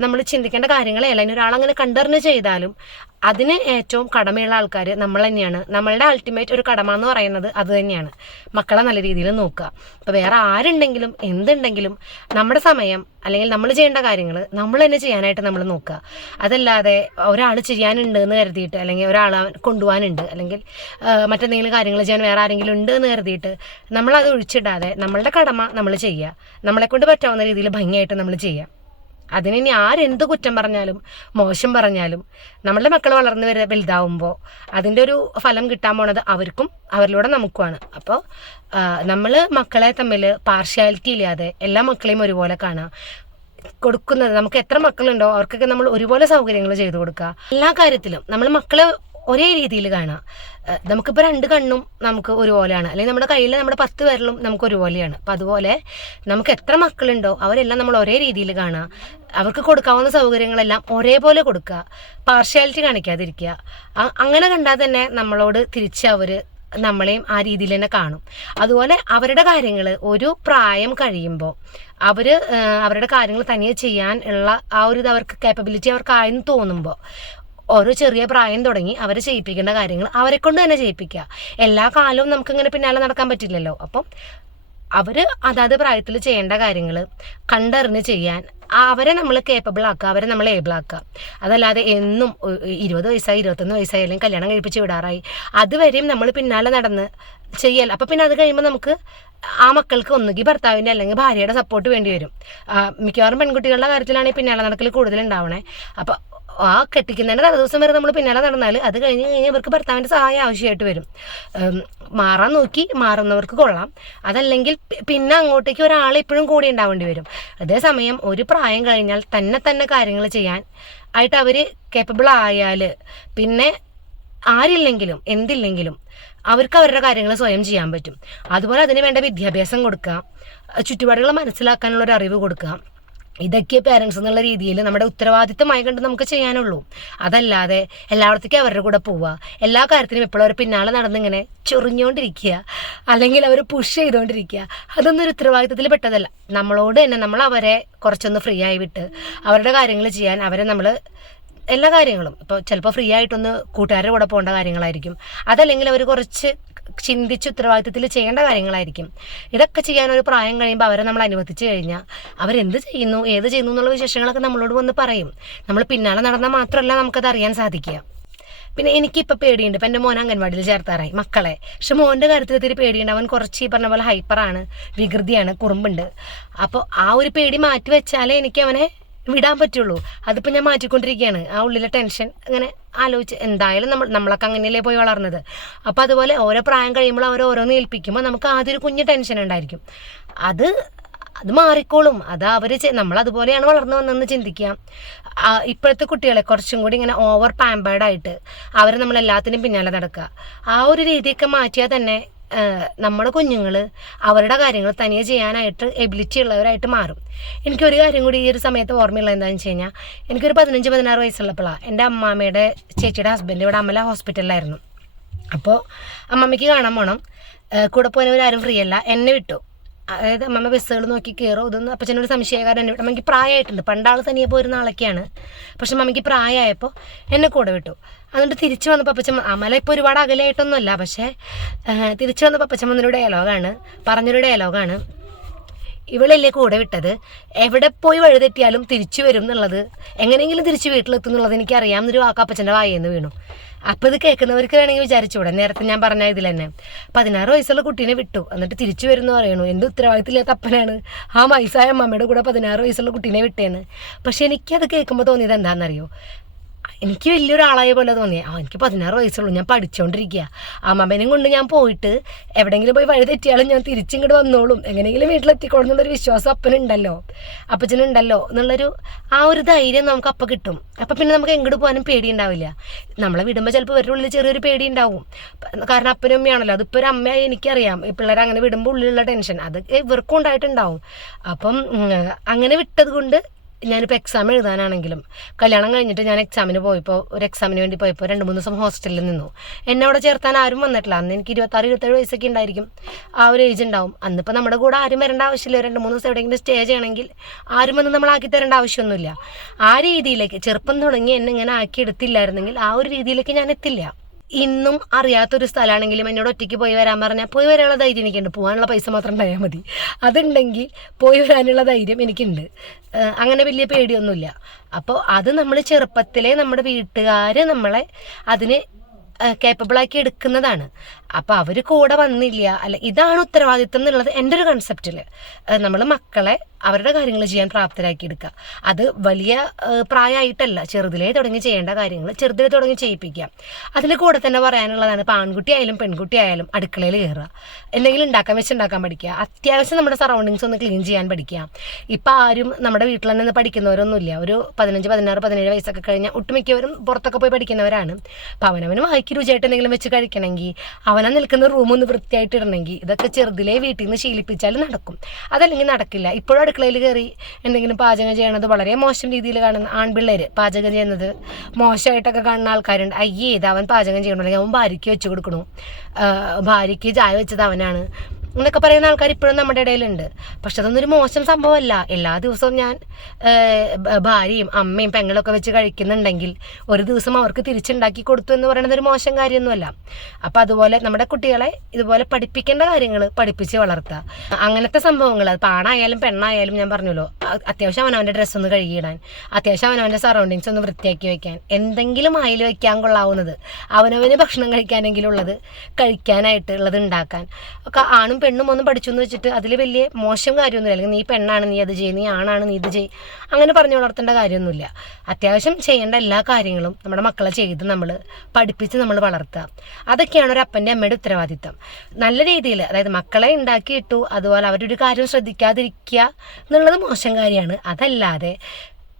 നമ്മൾ ചിന്തിക്കേണ്ട കാര്യങ്ങളെ അല്ല. ഇനി ഒരാളങ്ങനെ കണ്ടറിഞ്ഞ് ചെയ്താലും അതിന് ഏറ്റവും കടമയുള്ള ആൾക്കാർ നമ്മൾ തന്നെയാണ്. നമ്മളുടെ അൾട്ടിമേറ്റ് ഒരു കടമ എന്ന് പറയുന്നത് അത് തന്നെയാണ്, മക്കളെ നല്ല രീതിയിൽ നോക്കുക. അപ്പോൾ വേറെ ആരുണ്ടെങ്കിലും എന്തുണ്ടെങ്കിലും നമ്മുടെ സമയം അല്ലെങ്കിൽ നമ്മൾ ചെയ്യേണ്ട കാര്യങ്ങൾ നമ്മൾ തന്നെ ചെയ്യാനായിട്ട് നമ്മൾ നോക്കുക. അതല്ലാതെ ഒരാൾ ചെയ്യാനുണ്ട് എന്ന് കരുതിയിട്ട്, അല്ലെങ്കിൽ ഒരാൾ കൊണ്ടുപോകാനുണ്ട്, അല്ലെങ്കിൽ മറ്റെന്തെങ്കിലും കാര്യങ്ങൾ ചെയ്യാൻ വേറെ ആരെങ്കിലും ഉണ്ട് എന്ന് കരുതിയിട്ട് നമ്മളത് ഒഴിച്ചിടാതെ നമ്മളുടെ കടമ നമ്മൾ ചെയ്യുക. നമ്മളെക്കൊണ്ട് പറ്റാവുന്ന രീതിയിൽ ഭംഗിയായിട്ട് നമ്മൾ ചെയ്യുക. അതിനി ആരെന്ത് കുറ്റം പറഞ്ഞാലും മോശം പറഞ്ഞാലും നമ്മളുടെ മക്കൾ വളർന്നു വലുതാവുമ്പോൾ അതിൻ്റെ ഒരു ഫലം കിട്ടാൻ പോണത് അവർക്കും അവരിലൂടെ നമുക്കുമാണ്. അപ്പോൾ നമ്മൾ മക്കളെ തമ്മിൽ പാർഷ്യാലിറ്റി ഇല്ലാതെ എല്ലാ മക്കളെയും ഒരുപോലെ കാണുക. കൊടുക്കുന്നത് നമുക്ക് എത്ര മക്കളുണ്ടോ അവർക്കൊക്കെ നമ്മൾ ഒരുപോലെ സൗകര്യങ്ങൾ ചെയ്തു കൊടുക്കുക. എല്ലാ കാര്യത്തിലും നമ്മൾ മക്കളെ ഒരേ രീതിയിൽ കാണുക. നമുക്കിപ്പോൾ 2 കണ്ണും നമുക്ക് ഒരുപോലെയാണ്, അല്ലെങ്കിൽ നമ്മുടെ കയ്യിൽ നമ്മുടെ 10 വിരലും നമുക്ക് ഒരുപോലെയാണ്. അപ്പം അതുപോലെ നമുക്ക് എത്ര മക്കളുണ്ടോ അവരെല്ലാം നമ്മൾ ഒരേ രീതിയിൽ കാണുക. അവർക്ക് കൊടുക്കാവുന്ന സൗകര്യങ്ങളെല്ലാം ഒരേപോലെ കൊടുക്കുക, പാർഷ്യാലിറ്റി കാണിക്കാതിരിക്കുക. അങ്ങനെ കണ്ടാൽ തന്നെ നമ്മളോട് തിരിച്ച് അവർ നമ്മളെയും ആ രീതിയിൽ തന്നെ കാണും. അതുപോലെ അവരുടെ കാര്യങ്ങൾ ഒരു പ്രായം കഴിയുമ്പോൾ അവരുടെ കാര്യങ്ങൾ തനിയെ ചെയ്യാൻ ഉള്ള ആ ഒരു അവർക്ക് കേപ്പബിലിറ്റി അവർക്കായെന്ന് തോന്നുമ്പോൾ ഓരോ ചെറിയ പ്രായം തുടങ്ങി അവരെ ചെയ്യിപ്പിക്കേണ്ട കാര്യങ്ങൾ അവരെ കൊണ്ട് തന്നെ ചെയ്യിപ്പിക്കുക. എല്ലാ കാലവും നമുക്കിങ്ങനെ പിന്നാലെ നടക്കാൻ പറ്റില്ലല്ലോ. അപ്പം അവർ അതാത് പ്രായത്തിൽ ചെയ്യേണ്ട കാര്യങ്ങൾ കണ്ടറിഞ്ഞ് ചെയ്യാൻ അവരെ നമ്മൾ കേപ്പബിൾ ആക്കുക, അവരെ നമ്മൾ ഏബിൾ ആക്കുക. അതല്ലാതെ എന്നും 20 വയസ്സായി 21 വയസ്സായി അല്ലെങ്കിൽ കല്യാണം കഴിപ്പിച്ച് വിടാറായി അതുവരെയും നമ്മൾ പിന്നാലെ നടന്ന് ചെയ്യൽ. അപ്പം പിന്നെ അത് കഴിയുമ്പോൾ നമുക്ക് ആ മക്കൾക്ക് ഒന്നുകിൽ ഭർത്താവിൻ്റെ അല്ലെങ്കിൽ ഭാര്യയുടെ സപ്പോർട്ട് വേണ്ടി വരും. മിക്കവാറും പെൺകുട്ടികളുടെ കാര്യത്തിലാണെങ്കിൽ പിന്നാലെ നടക്കൽ കൂടുതലുണ്ടാവണേ. അപ്പം ആ കെട്ടിക്കുന്നതിൻ്റെ തലേദിവസം വരെ നമ്മൾ പിന്നാലെ നടന്നാൽ അത് കഴിഞ്ഞ് ഇവർക്ക് ഭർത്താവിൻ്റെ സഹായം ആവശ്യമായിട്ട് വരും. മാറാൻ നോക്കി മാറുന്നവർക്ക് കൊള്ളാം, അതല്ലെങ്കിൽ പിന്നെ അങ്ങോട്ടേക്ക് ഒരാൾ എപ്പോഴും കൂടി ഉണ്ടാവേണ്ടി വരും. അതേസമയം ഒരു പ്രായം കഴിഞ്ഞാൽ തന്നെ കാര്യങ്ങൾ ചെയ്യാൻ ആയിട്ട് അവർ കേപ്പബിൾ ആയാൽ പിന്നെ ആരില്ലെങ്കിലും എന്തില്ലെങ്കിലും അവർക്ക് അവരുടെ കാര്യങ്ങൾ സ്വയം ചെയ്യാൻ പറ്റും. അതുപോലെ അതിന് വേണ്ട വിദ്യാഭ്യാസം കൊടുക്കുക, ചുറ്റുപാടുകൾ മനസ്സിലാക്കാനുള്ളൊരു അറിവ് കൊടുക്കുക. ഇതൊക്കെ പേരൻസ് എന്നുള്ള രീതിയിൽ നമ്മുടെ ഉത്തരവാദിത്തമായി കണ്ട് നമുക്ക് ചെയ്യാനുള്ളൂ. അതല്ലാതെ എല്ലായിടത്തേക്കും അവരുടെ കൂടെ പോവുക, എല്ലാ കാര്യത്തിനും എപ്പോഴും അവർ പിന്നാലെ നടന്നിങ്ങനെ ചൊറിഞ്ഞുകൊണ്ടിരിക്കുക, അല്ലെങ്കിൽ അവർ പുഷ് ചെയ്തുകൊണ്ടിരിക്കുക, അതൊന്നും ഒരു ഉത്തരവാദിത്തത്തിൽ പെട്ടതല്ല. നമ്മളോട് തന്നെ നമ്മൾ അവരെ കുറച്ചൊന്ന് ഫ്രീ ആയി വിട്ട് അവരുടെ കാര്യങ്ങൾ ചെയ്യാൻ അവരെ നമ്മൾ എല്ലാ കാര്യങ്ങളും, ഇപ്പോൾ ചിലപ്പോൾ ഫ്രീ ആയിട്ടൊന്ന് കൂട്ടുകാരുടെ കൂടെ പോകേണ്ട കാര്യങ്ങളായിരിക്കും, അതല്ലെങ്കിൽ അവർ കുറച്ച് ചിന്തിച്ച് ഉത്തരവാദിത്തത്തിൽ ചെയ്യേണ്ട കാര്യങ്ങളായിരിക്കും. ഇതൊക്കെ ചെയ്യാൻ ഒരു പ്രായം കഴിയുമ്പോൾ അവരെ നമ്മൾ അനുവദിച്ച് കഴിഞ്ഞാൽ അവരെന്ത് ചെയ്യുന്നു, ഏത് ചെയ്യുന്നു എന്നുള്ള വിശേഷങ്ങളൊക്കെ നമ്മളോട് വന്ന് പറയും. നമ്മൾ പിന്നാലെ നടന്നാൽ മാത്രമല്ല നമുക്കത് അറിയാൻ സാധിക്കുക. പിന്നെ എനിക്കിപ്പോൾ പേടിയുണ്ട്. ഇപ്പം എൻ്റെ മോൻ അംഗൻവാടിയിൽ ചേർത്താറായി മക്കളെ. പക്ഷെ മോൻ്റെ കാര്യത്തിൽ ഇത്തിരി പേടിയുണ്ട്. അവൻ കുറച്ച് ഈ പറഞ്ഞ പോലെ ഹൈപ്പറാണ്, വികൃതിയാണ്, കുറുമ്പുണ്ട്. അപ്പോൾ ആ ഒരു പേടി മാറ്റി വെച്ചാലേ എനിക്ക് അവനെ വിടാൻ പറ്റുള്ളൂ. അതിപ്പോൾ ഞാൻ മാറ്റിക്കൊണ്ടിരിക്കുകയാണ്. ആ ഉള്ളിലെ ടെൻഷൻ അങ്ങനെ ആലോചിച്ച്, എന്തായാലും നമ്മളൊക്കെ അങ്ങനെയല്ലേ പോയി വളർന്നത്. അപ്പോൾ അതുപോലെ ഓരോ പ്രായം കഴിയുമ്പോൾ അവർ ഓരോന്ന് ഏൽപ്പിക്കുമ്പോൾ നമുക്ക് ആദ്യം ഒരു കുഞ്ഞ് ടെൻഷൻ ഉണ്ടായിരിക്കും. അത് മാറിക്കോളും. അത് നമ്മളതുപോലെയാണ് വളർന്നു വന്നതെന്ന് ചിന്തിക്കാം. ഇപ്പോഴത്തെ കുട്ടികളെ കുറച്ചും കൂടി ഇങ്ങനെ ഓവർ പാമ്പേർഡായിട്ട് അവരെ നമ്മളെല്ലാത്തിനും പിന്നാലെ നടക്കുക, ആ ഒരു രീതിയൊക്കെ മാറ്റിയാൽ തന്നെ നമ്മുടെ കുഞ്ഞുങ്ങൾ അവരുടെ കാര്യങ്ങൾ തനിയെ ചെയ്യാനായിട്ട് എബിലിറ്റി ഉള്ളവരായിട്ട് മാറും. എനിക്കൊരു കാര്യം കൂടി ഈ ഒരു സമയത്ത് ഓർമ്മയുള്ളത് എന്താണെന്ന് വെച്ച് കഴിഞ്ഞാൽ, എനിക്കൊരു 15-16 വയസ്സുള്ളപ്പോഴാണ് എൻ്റെ അമ്മാമ്മയുടെ ചേച്ചിയുടെ ഹസ്ബൻഡ് ഇവിടെ അമല ഹോസ്പിറ്റലിലായിരുന്നു. അപ്പോൾ അമ്മമ്മയ്ക്ക് കാണാൻ പോകണം. കൂടെ പോയവരാരും ഫ്രീ അല്ല. എന്നെ വിട്ടു. അതായത് അമ്മമ്മ ബസ്സുകൾ നോക്കി കയറും. ഇതൊന്നും അപ്പച്ചനൊരു സംശയക്കാരൻ എന്നെ വിട്ടു. അമ്മയ്ക്ക് പ്രായമായിട്ടുണ്ട്. പണ്ടാൾ തനിയെ പോയിരുന്ന ആളൊക്കെയാണ്. പക്ഷെ അമ്മയ്ക്ക് പ്രായമായപ്പോൾ എന്നെ കൂടെ വിട്ടു. അതുകൊണ്ട് തിരിച്ചു വന്നപ്പോൾ അപ്പച്ചൻ, അമല ഇപ്പോൾ ഒരുപാട് അകലെയായിട്ടൊന്നുമല്ല, പക്ഷേ തിരിച്ചു വന്നപ്പോൾ അപ്പച്ചൻ വന്നൊരു പറഞ്ഞൊരു ഡയലോഗാണ്, ഇവളല്ലേ കൂടെ വിട്ടത്, എവിടെ പോയി വഴുതെറ്റിയാലും തിരിച്ചു വരും എന്നുള്ളത്, എങ്ങനെയെങ്കിലും തിരിച്ച് വീട്ടിലെത്തും എന്നുള്ളത് എനിക്കറിയാമെന്നൊരു വാക്ക് അപ്പച്ചൻ്റെ വായേന്ന് വീണു. അപ്പോൾ ഇത് കേൾക്കുന്നവർക്ക് വേണമെങ്കിൽ വിചാരിച്ചുകൂടെ, നേരത്തെ ഞാൻ പറഞ്ഞ ഇതിൽ തന്നെ 16 വയസ്സുള്ള കുട്ടീനെ വിട്ടു എന്നിട്ട് തിരിച്ചു വരുമെന്ന് പറയണു. എന്ത് ഉത്തരവാദിത്തമില്ലാത്ത അപ്പനാണ് ആ വയസ്സായ അമ്മയുടെ കൂടെ 16 വയസ്സുള്ള കുട്ടീനെ വിട്ടേന്ന്. പക്ഷെ എനിക്കത് കേൾക്കുമ്പോൾ തോന്നിയത് എന്താണെന്നറിയോ, എനിക്ക് വലിയൊരാളായ പോലെ തോന്നി. എനിക്ക് 16 വയസ്സുള്ളൂ, ഞാൻ പഠിച്ചുകൊണ്ടിരിക്കുക, അമ്മമ്മേനെയും കൊണ്ട് ഞാൻ പോയിട്ട് എവിടെയെങ്കിലും പോയി വഴി തെറ്റിയാലും ഞാൻ തിരിച്ചിങ്ങോട്ട് വന്നോളും, എങ്ങനെയെങ്കിലും വീട്ടിലെത്തിക്കോളും എന്നുള്ളൊരു വിശ്വാസം അപ്പച്ചനുണ്ടല്ലോ എന്നുള്ളൊരു ആ ഒരു ധൈര്യം നമുക്ക് അപ്പം കിട്ടും. അപ്പം പിന്നെ നമുക്ക് എങ്ങോട്ട് പോകാനും പേടിയുണ്ടാവില്ല. നമ്മളെ വിടുമ്പോൾ ചിലപ്പോൾ ഇവരുടെ ഉള്ളിൽ ചെറിയൊരു പേടി ഉണ്ടാവും. കാരണം അപ്പനും അമ്മയാണല്ലോ. അതിപ്പോൾ ഒരു അമ്മയായി എനിക്കറിയാം. ഈ പിള്ളേരെ അങ്ങനെ വിടുമ്പോൾ ഉള്ളിലുള്ള ടെൻഷൻ അത് ഇവർക്കും ഉണ്ടായിട്ടുണ്ടാവും. അപ്പം അങ്ങനെ വിട്ടത് കൊണ്ട് ഞാനിപ്പോൾ എക്സാം എഴുതാനാണെങ്കിലും, കല്യാണം കഴിഞ്ഞിട്ട് ഞാൻ എക്സാമിന് പോയപ്പോൾ, ഒരു എക്സാമിന് വേണ്ടി പോയപ്പോൾ 2-3 ദിവസം ഹോസ്റ്റലിൽ നിന്നു. എന്നെ അവിടെ ചേർത്താൻ ആരും വന്നിട്ടില്ല. അന്ന് എനിക്ക് 26-27 വയസ്സൊക്കെ ഉണ്ടായിരിക്കും, ആ ഒരു ഏജ് ഉണ്ടാവും. അന്നിപ്പോൾ നമ്മുടെ കൂടെ ആരും വരേണ്ട ആവശ്യമില്ല. 2-3 ദിവസം എവിടെയെങ്കിലും സ്റ്റേ ചെയ്യണമെങ്കിൽ ആരും വന്ന് നമ്മളാക്കി തരേണ്ട ആവശ്യമൊന്നുമില്ല. ആ രീതിയിലേക്ക് ചെറുപ്പം തുടങ്ങി എന്നെ ഇങ്ങനെ ആക്കി എടുത്തില്ലായിരുന്നെങ്കിൽ ആ ഒരു രീതിയിലേക്ക് ഞാൻ എത്തില്ല. ഇന്നും അറിയാത്തൊരു സ്ഥലമാണെങ്കിലും എന്നോട് ഒറ്റയ്ക്ക് പോയി വരാൻ പറഞ്ഞാൽ പോയി വരാനുള്ള ധൈര്യം എനിക്കുണ്ട്. പോകാനുള്ള പൈസ മാത്രം ഉണ്ടായാൽ മതി. അതുണ്ടെങ്കിൽ പോയി വരാനുള്ള ധൈര്യം എനിക്കുണ്ട്. അങ്ങനെ വലിയ പേടിയൊന്നുമില്ല. അപ്പോൾ അത് നമ്മൾ ചെറുപ്പത്തിലെ നമ്മുടെ വീട്ടുകാർ നമ്മളെ അതിന് കേപ്പബിളാക്കി എടുക്കുന്നതാണ്. അപ്പോൾ അവർ കൂടെ വന്നില്ല, അല്ല ഇതാണ് ഉത്തരവാദിത്തം എന്നുള്ളത് എൻ്റെ ഒരു കൺസെപ്റ്റിൽ. നമ്മൾ മക്കളെ അവരുടെ കാര്യങ്ങൾ ചെയ്യാൻ പ്രാപ്തരാക്കി എടുക്കുക. അത് വലിയ പ്രായമായിട്ടല്ല, ചെറുതിലേ തുടങ്ങി ചെയ്യേണ്ട കാര്യങ്ങൾ ചെറുതിലേ തുടങ്ങി ചെയ്യിപ്പിക്കുക. അതിൻ്റെ കൂടെ തന്നെ പറയാനുള്ളതാണ്, ഇപ്പോൾ ആൺകുട്ടി ആയാലും പെൺകുട്ടി ആയാലും അടുക്കളയിൽ കയറുക, എന്തെങ്കിലും വെച്ചുണ്ടാക്കാൻ പഠിക്കുക. അത്യാവശ്യം നമ്മുടെ സറൗണ്ടിങ്സ് ഒന്ന് ക്ലീൻ ചെയ്യാൻ പഠിക്കുക. ഇപ്പം ആരും നമ്മുടെ വീട്ടിൽ തന്നെ പഠിക്കുന്നവരൊന്നുമില്ല. ഒരു 15, 16, 17 വയസ്സൊക്കെ കഴിഞ്ഞാൽ ഒട്ടുമിക്കവരും പുറത്തൊക്കെ പോയി പഠിക്കുന്നവരാണ്. അപ്പോൾ അവനവന് വായിക്ക് രുചിയായിട്ട് എന്തെങ്കിലും വെച്ച് കഴിക്കണമെങ്കിൽ, അവനെ നിൽക്കുന്ന റൂമൊന്ന് വൃത്തിയായിട്ട് ഇടണമെങ്കിൽ ഇതൊക്കെ ചെറുതിലേ വീട്ടിൽ നിന്ന് ശീലിപ്പിച്ചാൽ നടക്കും. അതല്ലെങ്കിൽ നടക്കില്ല. ഇപ്പോഴും അടുക്കളയിൽ കയറി എന്തെങ്കിലും പാചകം ചെയ്യണത് വളരെ മോശം രീതിയിൽ കാണുന്ന ആൺപിള്ളേർ, പാചകം ചെയ്യുന്നത് മോശമായിട്ടൊക്കെ കാണുന്ന ആൾക്കാരുണ്ട്. അയ്യേ ഇത് അവൻ പാചകം ചെയ്യണോ, അല്ലെങ്കിൽ അവൻ ഭാര്യയ്ക്ക് വെച്ച് കൊടുക്കണു, ഭാര്യയ്ക്ക് ചായ വെച്ചത് അവനാണ് എന്നൊക്കെ പറയുന്ന ആൾക്കാർ ഇപ്പോഴും നമ്മുടെ ഇടയിലുണ്ട്. പക്ഷെ അതൊന്നൊരു മോശം സംഭവമല്ല. എല്ലാ ദിവസവും ഞാൻ ഭാര്യയും അമ്മയും പെങ്ങളൊക്കെ വെച്ച് കഴിക്കുന്നുണ്ടെങ്കിൽ ഒരു ദിവസം അവർക്ക് തിരിച്ചുണ്ടാക്കി കൊടുത്തു എന്ന് പറയുന്നത് ഒരു മോശം കാര്യമൊന്നുമല്ല. അപ്പം അതുപോലെ നമ്മുടെ കുട്ടികളെ ഇതുപോലെ പഠിപ്പിക്കേണ്ട കാര്യങ്ങൾ പഠിപ്പിച്ച് വളർത്തുക. അങ്ങനത്തെ സംഭവങ്ങൾ, അത് ആണായാലും പെണ്ണായാലും ഞാൻ പറഞ്ഞല്ലോ, അത്യാവശ്യം അവനവൻ്റെ ഡ്രസ്സ് ഒന്ന് കഴുകിയിടാൻ, അത്യാവശ്യം അവനവൻ്റെ സറൗണ്ടിങ്സ് ഒന്ന് വൃത്തിയാക്കി വെക്കാൻ, എന്തെങ്കിലും അതിൽ വെക്കാൻ കൊള്ളാവുന്നത്, അവനവന് ഭക്ഷണം കഴിക്കാനെങ്കിലും ഉള്ളത് കഴിക്കാനായിട്ടുള്ളത് ഉണ്ടാക്കാൻ ഒക്കെ ആണും പെണ്ണും ഒന്നും പഠിച്ചു എന്ന് വെച്ചിട്ട് അതിൽ വലിയ മോശം കാര്യമൊന്നുമില്ല. അല്ലെങ്കിൽ നീ പെണ്ണാണ് നീ അത് ചെയ്യ്, നീ ആണാണ് നീ ഇത് ചെയ്യ്, അങ്ങനെ പറഞ്ഞു വളർത്തേണ്ട കാര്യമൊന്നുമില്ല. അത്യാവശ്യം ചെയ്യേണ്ട എല്ലാ കാര്യങ്ങളും നമ്മുടെ മക്കളെ ചെയ്ത് നമ്മൾ പഠിപ്പിച്ച് നമ്മൾ വളർത്തുക. അതൊക്കെയാണ് ഒരു അപ്പൻ്റെ അമ്മയുടെ ഉത്തരവാദിത്തം. നല്ല രീതിയിൽ, അതായത് മക്കളെ ഉണ്ടാക്കിയിട്ടു അതുപോലെ അവരൊരു കാര്യം ശ്രദ്ധിക്കാതിരിക്കുക എന്നുള്ളത് മോശം കാര്യമാണ്. അതല്ലാതെ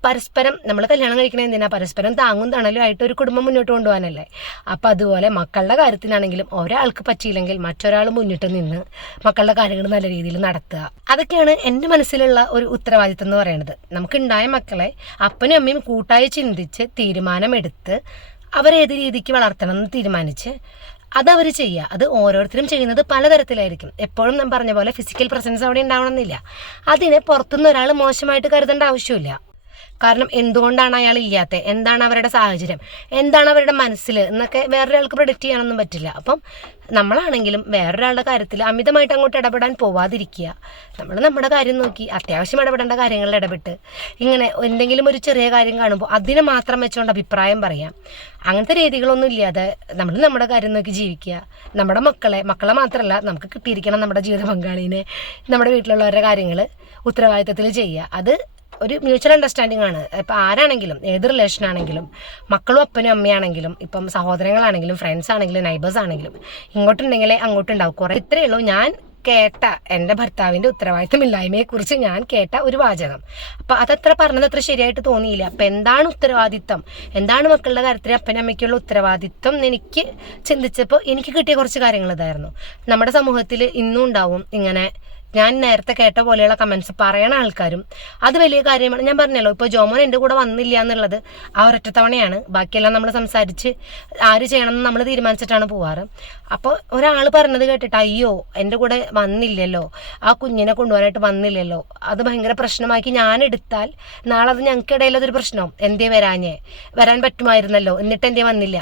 പരസ്പരം നമ്മൾ കല്യാണം കഴിക്കണ എന്തിനാ, പരസ്പരം താങ്ങും തണലും ആയിട്ട് ഒരു കുടുംബം മുന്നോട്ട് കൊണ്ടുപോകാനല്ലേ. അപ്പം അതുപോലെ മക്കളുടെ കാര്യത്തിനാണെങ്കിലും ഒരാൾക്ക് പറ്റിയില്ലെങ്കിൽ മറ്റൊരാൾ മുന്നിട്ട് നിന്ന് മക്കളുടെ കാര്യങ്ങൾ നല്ല രീതിയിൽ നടത്തുക. അതൊക്കെയാണ് എൻ്റെ മനസ്സിലുള്ള ഒരു ഉത്തരവാദിത്തം എന്ന് പറയുന്നത്. നമുക്കുണ്ടായ മക്കളെ അപ്പനും അമ്മയും കൂട്ടായി ചിന്തിച്ച് തീരുമാനമെടുത്ത് അവരേത് രീതിക്ക് വളർത്തണം എന്ന് തീരുമാനിച്ച് അതവർ ചെയ്യുക. അത് ഓരോരുത്തരും ചെയ്യുന്നത് പലതരത്തിലായിരിക്കും. എപ്പോഴും ഞാൻ പറഞ്ഞ പോലെ ഫിസിക്കൽ പ്രസൻസ് അവിടെ ഉണ്ടാവണമെന്നില്ല. അതിനെ പുറത്തുനിന്ന് ഒരാൾ മോശമായിട്ട് കരുതേണ്ട ആവശ്യമില്ല. കാരണം എന്തുകൊണ്ടാണ് അയാൾ ഇല്ലാത്തത്, എന്താണ് അവരുടെ സാഹചര്യം, എന്താണ് അവരുടെ മനസ്സിൽ എന്നൊക്കെ വേറൊരാൾക്ക് പ്രൊഡിക്റ്റ് ചെയ്യാനൊന്നും പറ്റില്ല. അപ്പം നമ്മളാണെങ്കിലും വേറൊരാളുടെ കാര്യത്തിൽ അമിതമായിട്ട് അങ്ങോട്ട് ഇടപെടാൻ പോവാതിരിക്കുക. നമ്മൾ നമ്മുടെ കാര്യം നോക്കി അത്യാവശ്യം ഇടപെടേണ്ട കാര്യങ്ങളിൽ ഇടപെട്ട് ഇങ്ങനെ എന്തെങ്കിലും ഒരു ചെറിയ കാര്യം കാണുമ്പോൾ അതിനെ മാത്രം വെച്ചുകൊണ്ട് അഭിപ്രായം പറയാം. അങ്ങനത്തെ രീതികളൊന്നും ഇല്ലാതെ നമ്മൾ നമ്മുടെ കാര്യം നോക്കി ജീവിക്കുക. നമ്മുടെ മക്കളെ മാത്രമല്ല, നമുക്ക് കിട്ടിയിരിക്കണം നമ്മുടെ ജീവിത പങ്കാളിനെ, നമ്മുടെ വീട്ടിലുള്ളവരുടെ കാര്യങ്ങൾ ഉത്തരവാദിത്തത്തിൽ ചെയ്യുക. അത് ഒരു മ്യൂച്വൽ അണ്ടർസ്റ്റാൻഡിംഗ് ആണ്. ഇപ്പം ആരാണെങ്കിലും, ഏത് റിലേഷൻ ആണെങ്കിലും, മക്കളും അപ്പനും അമ്മയാണെങ്കിലും, ഇപ്പം സഹോദരങ്ങളാണെങ്കിലും, ഫ്രണ്ട്സ് ആണെങ്കിലും, നൈബേഴ്സ് ആണെങ്കിലും, ഇങ്ങോട്ടുണ്ടെങ്കിലേ അങ്ങോട്ടുണ്ടാവും. കുറേ ഇത്രയേ ഉള്ളൂ ഞാൻ കേട്ട എൻ്റെ ഭർത്താവിൻ്റെ ഉത്തരവാദിത്തമില്ലായ്മയെക്കുറിച്ച് ഞാൻ കേട്ട ഒരു വാചകം. അപ്പം അതത്ര പറഞ്ഞതത്ര ശരിയായിട്ട് തോന്നിയില്ല. അപ്പം എന്താണ് ഉത്തരവാദിത്തം, എന്താണ് മക്കളുടെ കാര്യത്തിൽ അപ്പനും അമ്മയ്ക്കുള്ള ഉത്തരവാദിത്തം എന്ന് എനിക്ക് ചിന്തിച്ചപ്പോൾ എനിക്ക് കിട്ടിയ കുറച്ച് കാര്യങ്ങൾ ഇതായിരുന്നു. നമ്മുടെ സമൂഹത്തിൽ ഇന്നും ഉണ്ടാവും ഇങ്ങനെ ഞാൻ നേരത്തെ കേട്ട പോലെയുള്ള കമൻസ് പറയണ ആൾക്കാരും. അത് വലിയ കാര്യമാണ്. ഞാൻ പറഞ്ഞല്ലോ, ഇപ്പോൾ ജോമോൻ എൻ്റെ കൂടെ വന്നില്ല എന്നുള്ളത് ആ ഒരൊറ്റ തവണയാണ്. ബാക്കിയെല്ലാം നമ്മൾ സംസാരിച്ച് ആര് ചെയ്യണമെന്ന് നമ്മൾ തീരുമാനിച്ചിട്ടാണ് പോവാറ്. അപ്പോൾ ഒരാൾ പറഞ്ഞത് കേട്ടിട്ട് അയ്യോ എൻ്റെ കൂടെ വന്നില്ലല്ലോ, ആ കുഞ്ഞിനെ കൊണ്ടുപോകാനായിട്ട് വന്നില്ലല്ലോ, അത് ഭയങ്കര പ്രശ്നമാക്കി ഞാൻ എടുത്താൽ നാളെ അത് ഞങ്ങൾക്കിടയിൽ അതൊരു പ്രശ്നവും. എന്തേ വരാൻ പറ്റുമായിരുന്നല്ലോ, എന്നിട്ട് എന്തേ വന്നില്ല.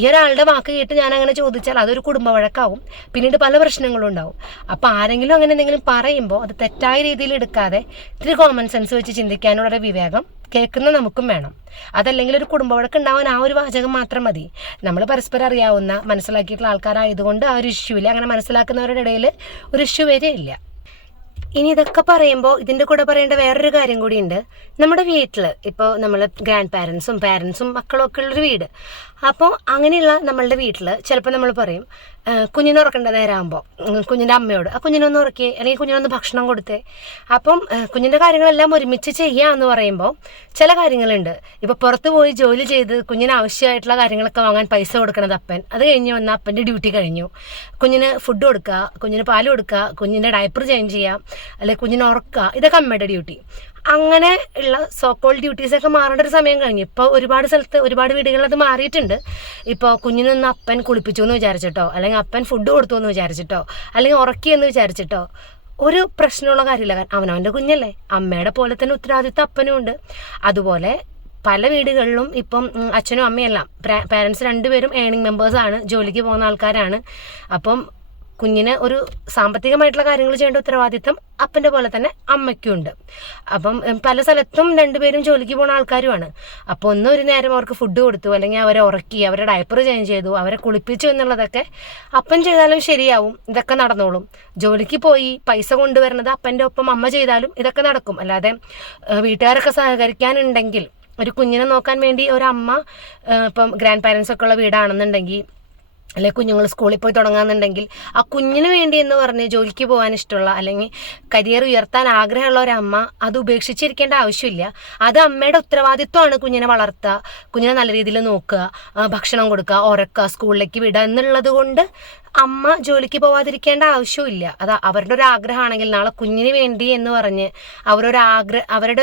ഈ ഒരാളുടെ വാക്ക് കേട്ട് ഞാൻ അങ്ങനെ ചോദിച്ചാൽ അതൊരു കുടുംബ വഴക്കാവും, പിന്നീട് പല പ്രശ്നങ്ങളും ഉണ്ടാവും. അപ്പോൾ ആരെങ്കിലും അങ്ങനെ എന്തെങ്കിലും പറയുമ്പോൾ അത് തെറ്റായ രീതിയിൽ എടുക്കാതെ ഇത്തിരി കോമൺ സെൻസ് വെച്ച് ചിന്തിക്കാനുള്ളൊരു വിവേകം കേൾക്കുന്ന നമുക്കും വേണം. അതല്ലെങ്കിൽ ഒരു കുടുംബ വഴക്ക് ഉണ്ടാവാൻ ആ ഒരു വാചകം മാത്രം മതി. നമ്മൾ പരസ്പരം അറിയാവുന്ന മനസ്സിലാക്കിയിട്ടുള്ള ആൾക്കാരായതുകൊണ്ട് ആ ഒരു ഇഷ്യൂവിൽ അങ്ങനെ മനസ്സിലാക്കുന്നവരുടെ ഇടയിൽ ഒരു ഇഷ്യൂ വരെയില്ല. ഇനി ഇതൊക്കെ പറയുമ്പോൾ ഇതിൻ്റെ കൂടെ പറയേണ്ട വേറൊരു കാര്യം കൂടിയുണ്ട്. നമ്മുടെ വീട്ടിൽ ഇപ്പോൾ നമ്മൾ ഗ്രാൻഡ് പാരൻസും മക്കളും ഒക്കെ ഉള്ളൊരു വീട്. അപ്പോൾ അങ്ങനെയുള്ള നമ്മളുടെ വീട്ടിൽ ചിലപ്പോൾ നമ്മൾ പറയും കുഞ്ഞിനെ ഉറക്കേണ്ട നേരമാകുമ്പോൾ കുഞ്ഞിൻ്റെ അമ്മയോട് ആ കുഞ്ഞിനൊന്ന് ഉറക്കിയേ, അല്ലെങ്കിൽ കുഞ്ഞിനൊന്ന് ഭക്ഷണം കൊടുത്തേ. അപ്പം കുഞ്ഞിൻ്റെ കാര്യങ്ങളെല്ലാം ഒരുമിച്ച് ചെയ്യാമെന്ന് പറയുമ്പോൾ ചില കാര്യങ്ങളുണ്ട്. ഇപ്പോൾ പുറത്ത് പോയി ജോലി ചെയ്ത് കുഞ്ഞിന് ആവശ്യമായിട്ടുള്ള കാര്യങ്ങളൊക്കെ വാങ്ങാൻ പൈസ കൊടുക്കണത് അപ്പൻ. അത് കഴിഞ്ഞ് വന്ന അപ്പൻ്റെ ഡ്യൂട്ടി കഴിഞ്ഞു. കുഞ്ഞിന് ഫുഡ് കൊടുക്കുക, കുഞ്ഞിന് പാല് കൊടുക്കുക, കുഞ്ഞിൻ്റെ ഡയപ്പർ ചേഞ്ച് ചെയ്യുക, അല്ലെങ്കിൽ കുഞ്ഞിനെ ഉറക്കുക, ഇതൊക്കെ അമ്മയുടെ ഡ്യൂട്ടി. അങ്ങനെ ഉള്ള സോക്കോൾ ഡ്യൂട്ടീസൊക്കെ മാറേണ്ട ഒരു സമയം കഴിഞ്ഞു. ഇപ്പോൾ ഒരുപാട് സ്ഥലത്ത് ഒരുപാട് വീടുകളിൽ അത് മാറിയിട്ടുണ്ട്. ഇപ്പോൾ കുഞ്ഞിനൊന്ന് അപ്പൻ കുളിപ്പിച്ചു എന്ന് വിചാരിച്ചിട്ടോ, അല്ലെങ്കിൽ അപ്പൻ ഫുഡ് കൊടുത്തു എന്ന് വിചാരിച്ചിട്ടോ, അല്ലെങ്കിൽ ഉറക്കിയെന്ന് വിചാരിച്ചിട്ടോ ഒരു പ്രശ്നമുള്ള കാര്യമില്ല. അവനവൻ്റെ കുഞ്ഞല്ലേ. അമ്മയുടെ പോലെ തന്നെ ഉത്തരവാദിത്വം അപ്പനും ഉണ്ട്. അതുപോലെ പല വീടുകളിലും ഇപ്പം അച്ഛനും അമ്മയെല്ലാം പാരൻസ് രണ്ടുപേരും ഏണിംഗ് മെമ്പേഴ്സാണ്, ജോലിക്ക് പോകുന്ന ആൾക്കാരാണ്. അപ്പം കുഞ്ഞിന് ഒരു സാമ്പത്തികമായിട്ടുള്ള കാര്യങ്ങൾ ചെയ്യേണ്ട ഉത്തരവാദിത്തം അപ്പൻ്റെ പോലെ തന്നെ അമ്മയ്ക്കുണ്ട്. അപ്പം പല സ്ഥലത്തും രണ്ടുപേരും ജോലിക്ക് പോകുന്ന ആൾക്കാരുമാണ്. അപ്പോൾ ഒരു നേരം അവർക്ക് ഫുഡ് കൊടുത്തു, അല്ലെങ്കിൽ അവരെ ഉറക്കി, അവരുടെ ഡയപ്പർ ചേഞ്ച് ചെയ്തു, അവരെ കുളിപ്പിച്ചു എന്നുള്ളതൊക്കെ അപ്പൻ ചെയ്താലും ശരിയാവും, ഇതൊക്കെ നടന്നോളും. ജോലിക്ക് പോയി പൈസ കൊണ്ടുവരുന്നത് അപ്പൻ്റെ ഒപ്പം അമ്മ ചെയ്താലും ഇതൊക്കെ നടക്കും. അല്ലാതെ വീട്ടുകാരൊക്കെ സഹകരിക്കാനുണ്ടെങ്കിൽ, ഒരു കുഞ്ഞിനെ നോക്കാൻ വേണ്ടി ഒരമ്മ ഇപ്പം ഗ്രാൻഡ് പാരൻസ് ഒക്കെ ഉള്ള വീടാണെന്നുണ്ടെങ്കിൽ, അല്ലെങ്കിൽ കുഞ്ഞുങ്ങൾ സ്കൂളിൽ പോയി തുടങ്ങാമെന്നുണ്ടെങ്കിൽ ആ കുഞ്ഞിന് വേണ്ടി എന്ന് പറഞ്ഞ് ജോലിക്ക് പോകാൻ ഇഷ്ടമുള്ള അല്ലെങ്കിൽ കരിയർ ഉയർത്താൻ ആഗ്രഹമുള്ള ഒരമ്മ അത് ഉപേക്ഷിച്ചിരിക്കേണ്ട ആവശ്യമില്ല. അത് അമ്മയുടെ ഉത്തരവാദിത്വമാണ്. കുഞ്ഞിനെ വളർത്തുക, കുഞ്ഞിനെ നല്ല രീതിയിൽ നോക്കുക, ഭക്ഷണം കൊടുക്കുക, ഉറക്കുക, സ്കൂളിലേക്ക് വിടുക എന്നുള്ളത് കൊണ്ട് അമ്മ ജോലിക്ക് പോവാതിരിക്കേണ്ട ആവശ്യമില്ല. അത് അവരുടെ ഒരു ആഗ്രഹമാണെങ്കിൽ നാളെ കുഞ്ഞിന് വേണ്ടി എന്ന് പറഞ്ഞ് അവരുടെ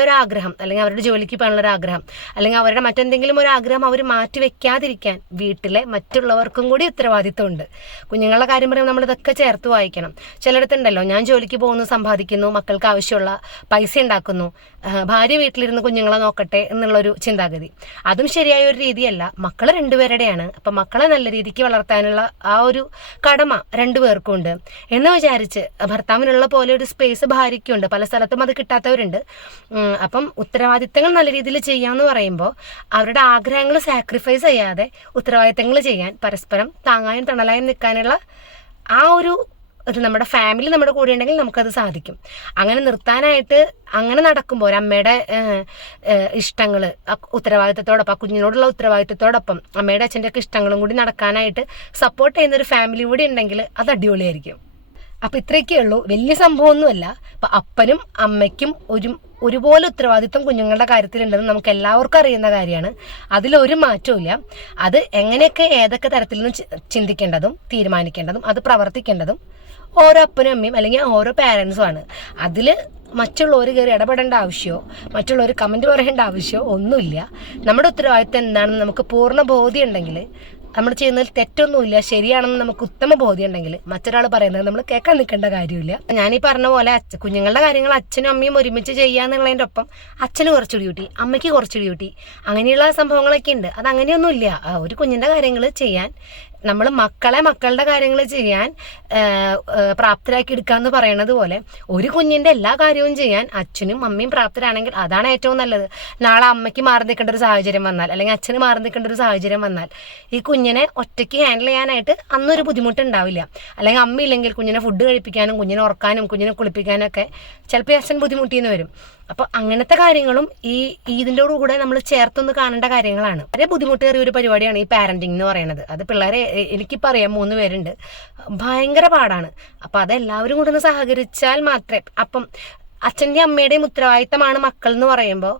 ഒരു ആഗ്രഹം, അല്ലെങ്കിൽ അവരുടെ ജോലിക്ക് പോകാനുള്ള ഒരു ആഗ്രഹം, അല്ലെങ്കിൽ അവരുടെ മറ്റെന്തെങ്കിലും ഒരു ആഗ്രഹം അവർ മാറ്റി വെക്കാതിരിക്കാൻ വീട്ടിലെ മറ്റുള്ളവർക്കും കൂടി ഉത്തരവാദിത്വമുണ്ട്. കുഞ്ഞുങ്ങളുടെ കാര്യം പറയുമ്പോൾ നമ്മളിതൊക്കെ ചേർത്ത് വായിക്കണം. ചിലയിടത്തുണ്ടല്ലോ, ഞാൻ ജോലിക്ക് പോകുന്നു, സമ്പാദിക്കുന്നു, മക്കൾക്ക് ആവശ്യമുള്ള പൈസ ഉണ്ടാക്കുന്നു, ഭാര്യ വീട്ടിലിരുന്ന് കുഞ്ഞുങ്ങളെ നോക്കട്ടെ എന്നുള്ളൊരു ചിന്താഗതി. അതും ശരിയായ ഒരു രീതിയല്ല. മക്കൾ രണ്ടുപേരുടെയാണ്. അപ്പം മക്കളെ നല്ല രീതിക്ക് വളർത്താനുള്ള ആ ഒരു കടമ രണ്ടുപേർക്കും ഉണ്ട് എന്ന് വിചാരിച്ച് ഭർത്താവിനുള്ള പോലെ ഒരു സ്പേസ് ഭാര്യയ്ക്കുണ്ട്. പല സ്ഥലത്തും അത് കിട്ടാത്തവരുണ്ട്. അപ്പം ഉത്തരവാദിത്തങ്ങൾ നല്ല രീതിയിൽ ചെയ്യാമെന്ന് പറയുമ്പോൾ അവരുടെ ആഗ്രഹങ്ങൾ സാക്രിഫൈസ് ചെയ്യാതെ ഉത്തരവാദിത്തങ്ങൾ ചെയ്യാൻ, പരസ്പരം താങ്ങാനും തണലായും നിൽക്കാനുള്ള ആ ഒരു നമ്മുടെ ഫാമിലി നമ്മുടെ കൂടെ ഉണ്ടെങ്കിൽ നമുക്കത് സാധിക്കും. അങ്ങനെ നിർത്താനായിട്ട് അങ്ങനെ നടക്കുമ്പോൾ ഒരമ്മയുടെ ഇഷ്ടങ്ങൾ ഉത്തരവാദിത്തത്തോടൊപ്പം, ആ കുഞ്ഞിനോടുള്ള ഉത്തരവാദിത്തത്തോടൊപ്പം അമ്മയുടെ അച്ഛൻ്റെ ഒക്കെ ഇഷ്ടങ്ങളും കൂടി നടക്കാനായിട്ട് സപ്പോർട്ട് ചെയ്യുന്ന ഒരു ഫാമിലി കൂടി ഉണ്ടെങ്കിൽ അത് അടിപൊളിയായിരിക്കും. അപ്പം ഇത്രയൊക്കെ ഉള്ളൂ, വലിയ സംഭവമൊന്നുമല്ല. അപ്പം അപ്പനും അമ്മയ്ക്കും ഒരുപോലെ ഉത്തരവാദിത്വം കുഞ്ഞുങ്ങളുടെ കാര്യത്തിലുണ്ടെന്ന് നമുക്ക് എല്ലാവർക്കും അറിയുന്ന കാര്യമാണ്. അതിലൊരു മാറ്റവും ഇല്ല. അത് എങ്ങനെയൊക്കെ ഏതൊക്കെ തരത്തിൽ നിന്ന് ചിന്തിക്കേണ്ടതും തീരുമാനിക്കേണ്ടതും അത് പ്രവർത്തിക്കേണ്ടതും ഓരോ അപ്പനും അമ്മയും അല്ലെങ്കിൽ ഓരോ പാരൻസുമാണ്. അതിൽ മറ്റുള്ളവർ കയറി ഇടപെടേണ്ട ആവശ്യമോ മറ്റുള്ളവർ കമൻറ്റ് പറയേണ്ട ആവശ്യമോ ഒന്നുമില്ല. നമ്മുടെ ഉത്തരവാദിത്വം എന്താണെന്ന് നമുക്ക് പൂർണ്ണ ബോധ്യം ഉണ്ടെങ്കിൽ, നമ്മൾ ചെയ്യുന്നതിൽ തെറ്റൊന്നുമില്ല, ശരിയാണെന്ന് നമുക്ക് ഉത്തമ ബോധ്യം ഉണ്ടെങ്കിൽ മറ്റൊരാൾ പറയുന്നത് നമ്മൾ കേൾക്കാൻ നിൽക്കേണ്ട കാര്യമില്ല. ഞാനീ പറഞ്ഞ പോലെ കുഞ്ഞുങ്ങളുടെ കാര്യങ്ങൾ അച്ഛനും അമ്മയും ഒരുമിച്ച് ചെയ്യാന്നുള്ളതിൻ്റെ ഒപ്പം അച്ഛന് കുറച്ച് ഡ്യൂട്ടി, അമ്മയ്ക്ക് കുറച്ച് ഡ്യൂട്ടി, അങ്ങനെയുള്ള സംഭവങ്ങളൊക്കെ ഉണ്ട്. അത് അങ്ങനെയൊന്നുമില്ല. ഒരു കുഞ്ഞിൻ്റെ കാര്യങ്ങൾ ചെയ്യാൻ നമ്മൾ മക്കളുടെ കാര്യങ്ങൾ ചെയ്യാൻ പ്രാപ്തരാക്കി എടുക്കുക എന്ന് പറയണത് പോലെ ഒരു കുഞ്ഞിൻ്റെ എല്ലാ കാര്യവും ചെയ്യാൻ അച്ഛനും അമ്മയും പ്രാപ്തരാണെങ്കിൽ അതാണ് ഏറ്റവും നല്ലത്. നാളെ അമ്മയ്ക്ക് മാറി നിൽക്കേണ്ട ഒരു സാഹചര്യം വന്നാൽ അല്ലെങ്കിൽ അച്ഛന് മാറി നിൽക്കേണ്ട ഒരു സാഹചര്യം വന്നാൽ ഈ കുഞ്ഞിനെ ഒറ്റയ്ക്ക് ഹാൻഡിൽ ചെയ്യാനായിട്ട് അന്നൊരു ബുദ്ധിമുട്ടുണ്ടാവില്ല. അല്ലെങ്കിൽ അമ്മയില്ലെങ്കിൽ കുഞ്ഞിനെ ഫുഡ് കഴിപ്പിക്കാനും കുഞ്ഞിനെ ഉറക്കാനും കുഞ്ഞിനെ കുളിപ്പിക്കാനും ഒക്കെ ചിലപ്പോൾ അച്ഛൻ ബുദ്ധിമുട്ടിയെന്ന് വരും. അപ്പോൾ അങ്ങനത്തെ കാര്യങ്ങളും ഇതിൻ്റെ കൂടെ നമ്മൾ ചേർത്തൊന്ന് കാണേണ്ട കാര്യങ്ങളാണ്. വളരെ ബുദ്ധിമുട്ടേറിയ ഒരു പരിപാടിയാണ് ഈ പാരൻറ്റിങ് എന്ന് പറയുന്നത്. അത് പിള്ളേരെ എനിക്കിപ്പോൾ അറിയാം 3 പേരുണ്ട്, ഭയങ്കര പാടാണ്. അപ്പം അതെല്ലാവരും കൂടെ ഒന്ന് സഹകരിച്ചാൽ മാത്രമേ, അപ്പം അച്ഛൻ്റെയും അമ്മയുടെയും ഉത്തരവാദിത്തമാണ് മക്കൾ എന്ന് പറയുമ്പോൾ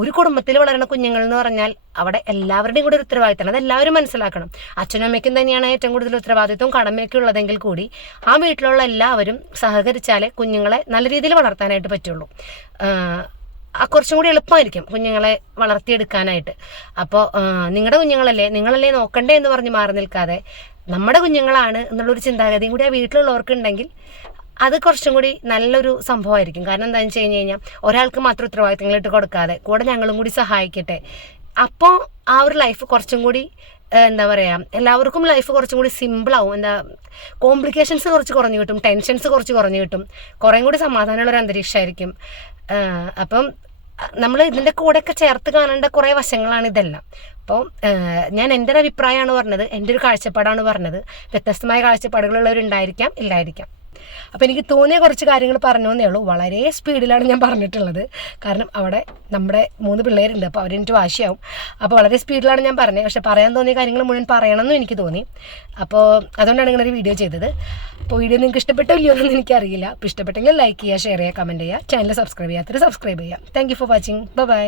ഒരു കുടുംബത്തിൽ വളരുന്ന കുഞ്ഞുങ്ങൾ എന്ന് പറഞ്ഞാൽ അവിടെ എല്ലാവരുടെയും കൂടെ ഒരു ഉത്തരവാദിത്തമാണ്. അതെല്ലാവരും മനസ്സിലാക്കണം. അച്ഛനും അമ്മയ്ക്കും തന്നെയാണ് ഏറ്റവും കൂടുതൽ ഉത്തരവാദിത്വം കടമയൊക്കെ ഉള്ളതെങ്കിൽ കൂടി ആ വീട്ടിലുള്ള എല്ലാവരും സഹകരിച്ചാലേ കുഞ്ഞുങ്ങളെ നല്ല രീതിയിൽ വളർത്താനായിട്ട് പറ്റുള്ളൂ. കുറച്ചും കൂടി എളുപ്പമായിരിക്കും കുഞ്ഞുങ്ങളെ വളർത്തിയെടുക്കാനായിട്ട്. അപ്പോൾ നിങ്ങളുടെ കുഞ്ഞുങ്ങളല്ലേ നിങ്ങളല്ലേ നോക്കണ്ടേ എന്ന് പറഞ്ഞ് മാറി നിൽക്കാതെ നമ്മുടെ കുഞ്ഞുങ്ങളാണ് എന്നുള്ളൊരു ചിന്താഗതിയും കൂടി ആ വീട്ടിലുള്ളവർക്ക് ഉണ്ടെങ്കിൽ അത് കുറച്ചും കൂടി നല്ലൊരു സംഭവമായിരിക്കും. കാരണം എന്താണെന്ന് വെച്ച് കഴിഞ്ഞാൽ ഒരാൾക്ക് മാത്രം ഉത്തരവാദിത്തങ്ങൾ ഇട്ട് കൊടുക്കാതെ കൂടെ ഞങ്ങളും കൂടി സഹായിക്കട്ടെ. അപ്പോൾ ആ ഒരു ലൈഫ് കുറച്ചും കൂടി എന്താ പറയുക, എല്ലാവർക്കും ലൈഫ് കുറച്ചും കൂടി സിമ്പിളാവും. കോംപ്ലിക്കേഷൻസ് കുറച്ച് കുറഞ്ഞു കിട്ടും, ടെൻഷൻസ് കുറച്ച് കുറഞ്ഞു കിട്ടും, കുറേ കൂടി സമാധാനമുള്ളൊരു അന്തരീക്ഷമായിരിക്കും. അപ്പം നമ്മൾ ഇതിൻ്റെ കൂടെയൊക്കെ ചേർത്ത് കാണേണ്ട കുറേ വശങ്ങളാണ് ഇതെല്ലാം. അപ്പോൾ ഞാൻ എൻ്റെ ഒരു അഭിപ്രായമാണ് പറഞ്ഞത്, എൻ്റെ ഒരു കാഴ്ചപ്പാടാണ് പറഞ്ഞത്. വ്യത്യസ്തമായ കാഴ്ചപ്പാടുകളുള്ളവരുണ്ടായിരിക്കാം, ഇല്ലായിരിക്കാം. അപ്പോൾ എനിക്ക് തോന്നിയ കുറച്ച് കാര്യങ്ങൾ പറഞ്ഞു എന്നേ ഉള്ളൂ. വളരെ സ്പീഡിലാണ് ഞാൻ പറഞ്ഞിട്ടുള്ളത്. കാരണം അവിടെ നമ്മുടെ 3 പിള്ളേരുണ്ട്, അപ്പോൾ അവരെനിക്ക് വാശിയാവും. അപ്പോൾ വളരെ സ്പീഡിലാണ് ഞാൻ പറഞ്ഞത്. പക്ഷേ പറയാൻ തോന്നിയ കാര്യങ്ങൾ മുഴുവൻ പറയണമെന്നും എനിക്ക് തോന്നി. അപ്പോൾ അതുകൊണ്ടാണ് ഇങ്ങനെ ഒരു വീഡിയോ ചെയ്തത്. അപ്പോൾ വീഡിയോ നിങ്ങൾക്ക് ഇഷ്ടപ്പെട്ടോ ഇല്ലയോ എന്നൊന്നും എനിക്കറിയില്ല. അപ്പോൾ ഇഷ്ടപ്പെട്ടെങ്കിൽ ലൈക്ക് ചെയ്യുക, ഷെയർ ചെയ്യുക, കമൻറ്റ് ചെയ്യുക. ചാനൽ സബ്സ്ക്രൈബ് ചെയ്യാത്തവർ സബ്സ്ക്രൈബ് ചെയ്യുക. Thank you for watching. By.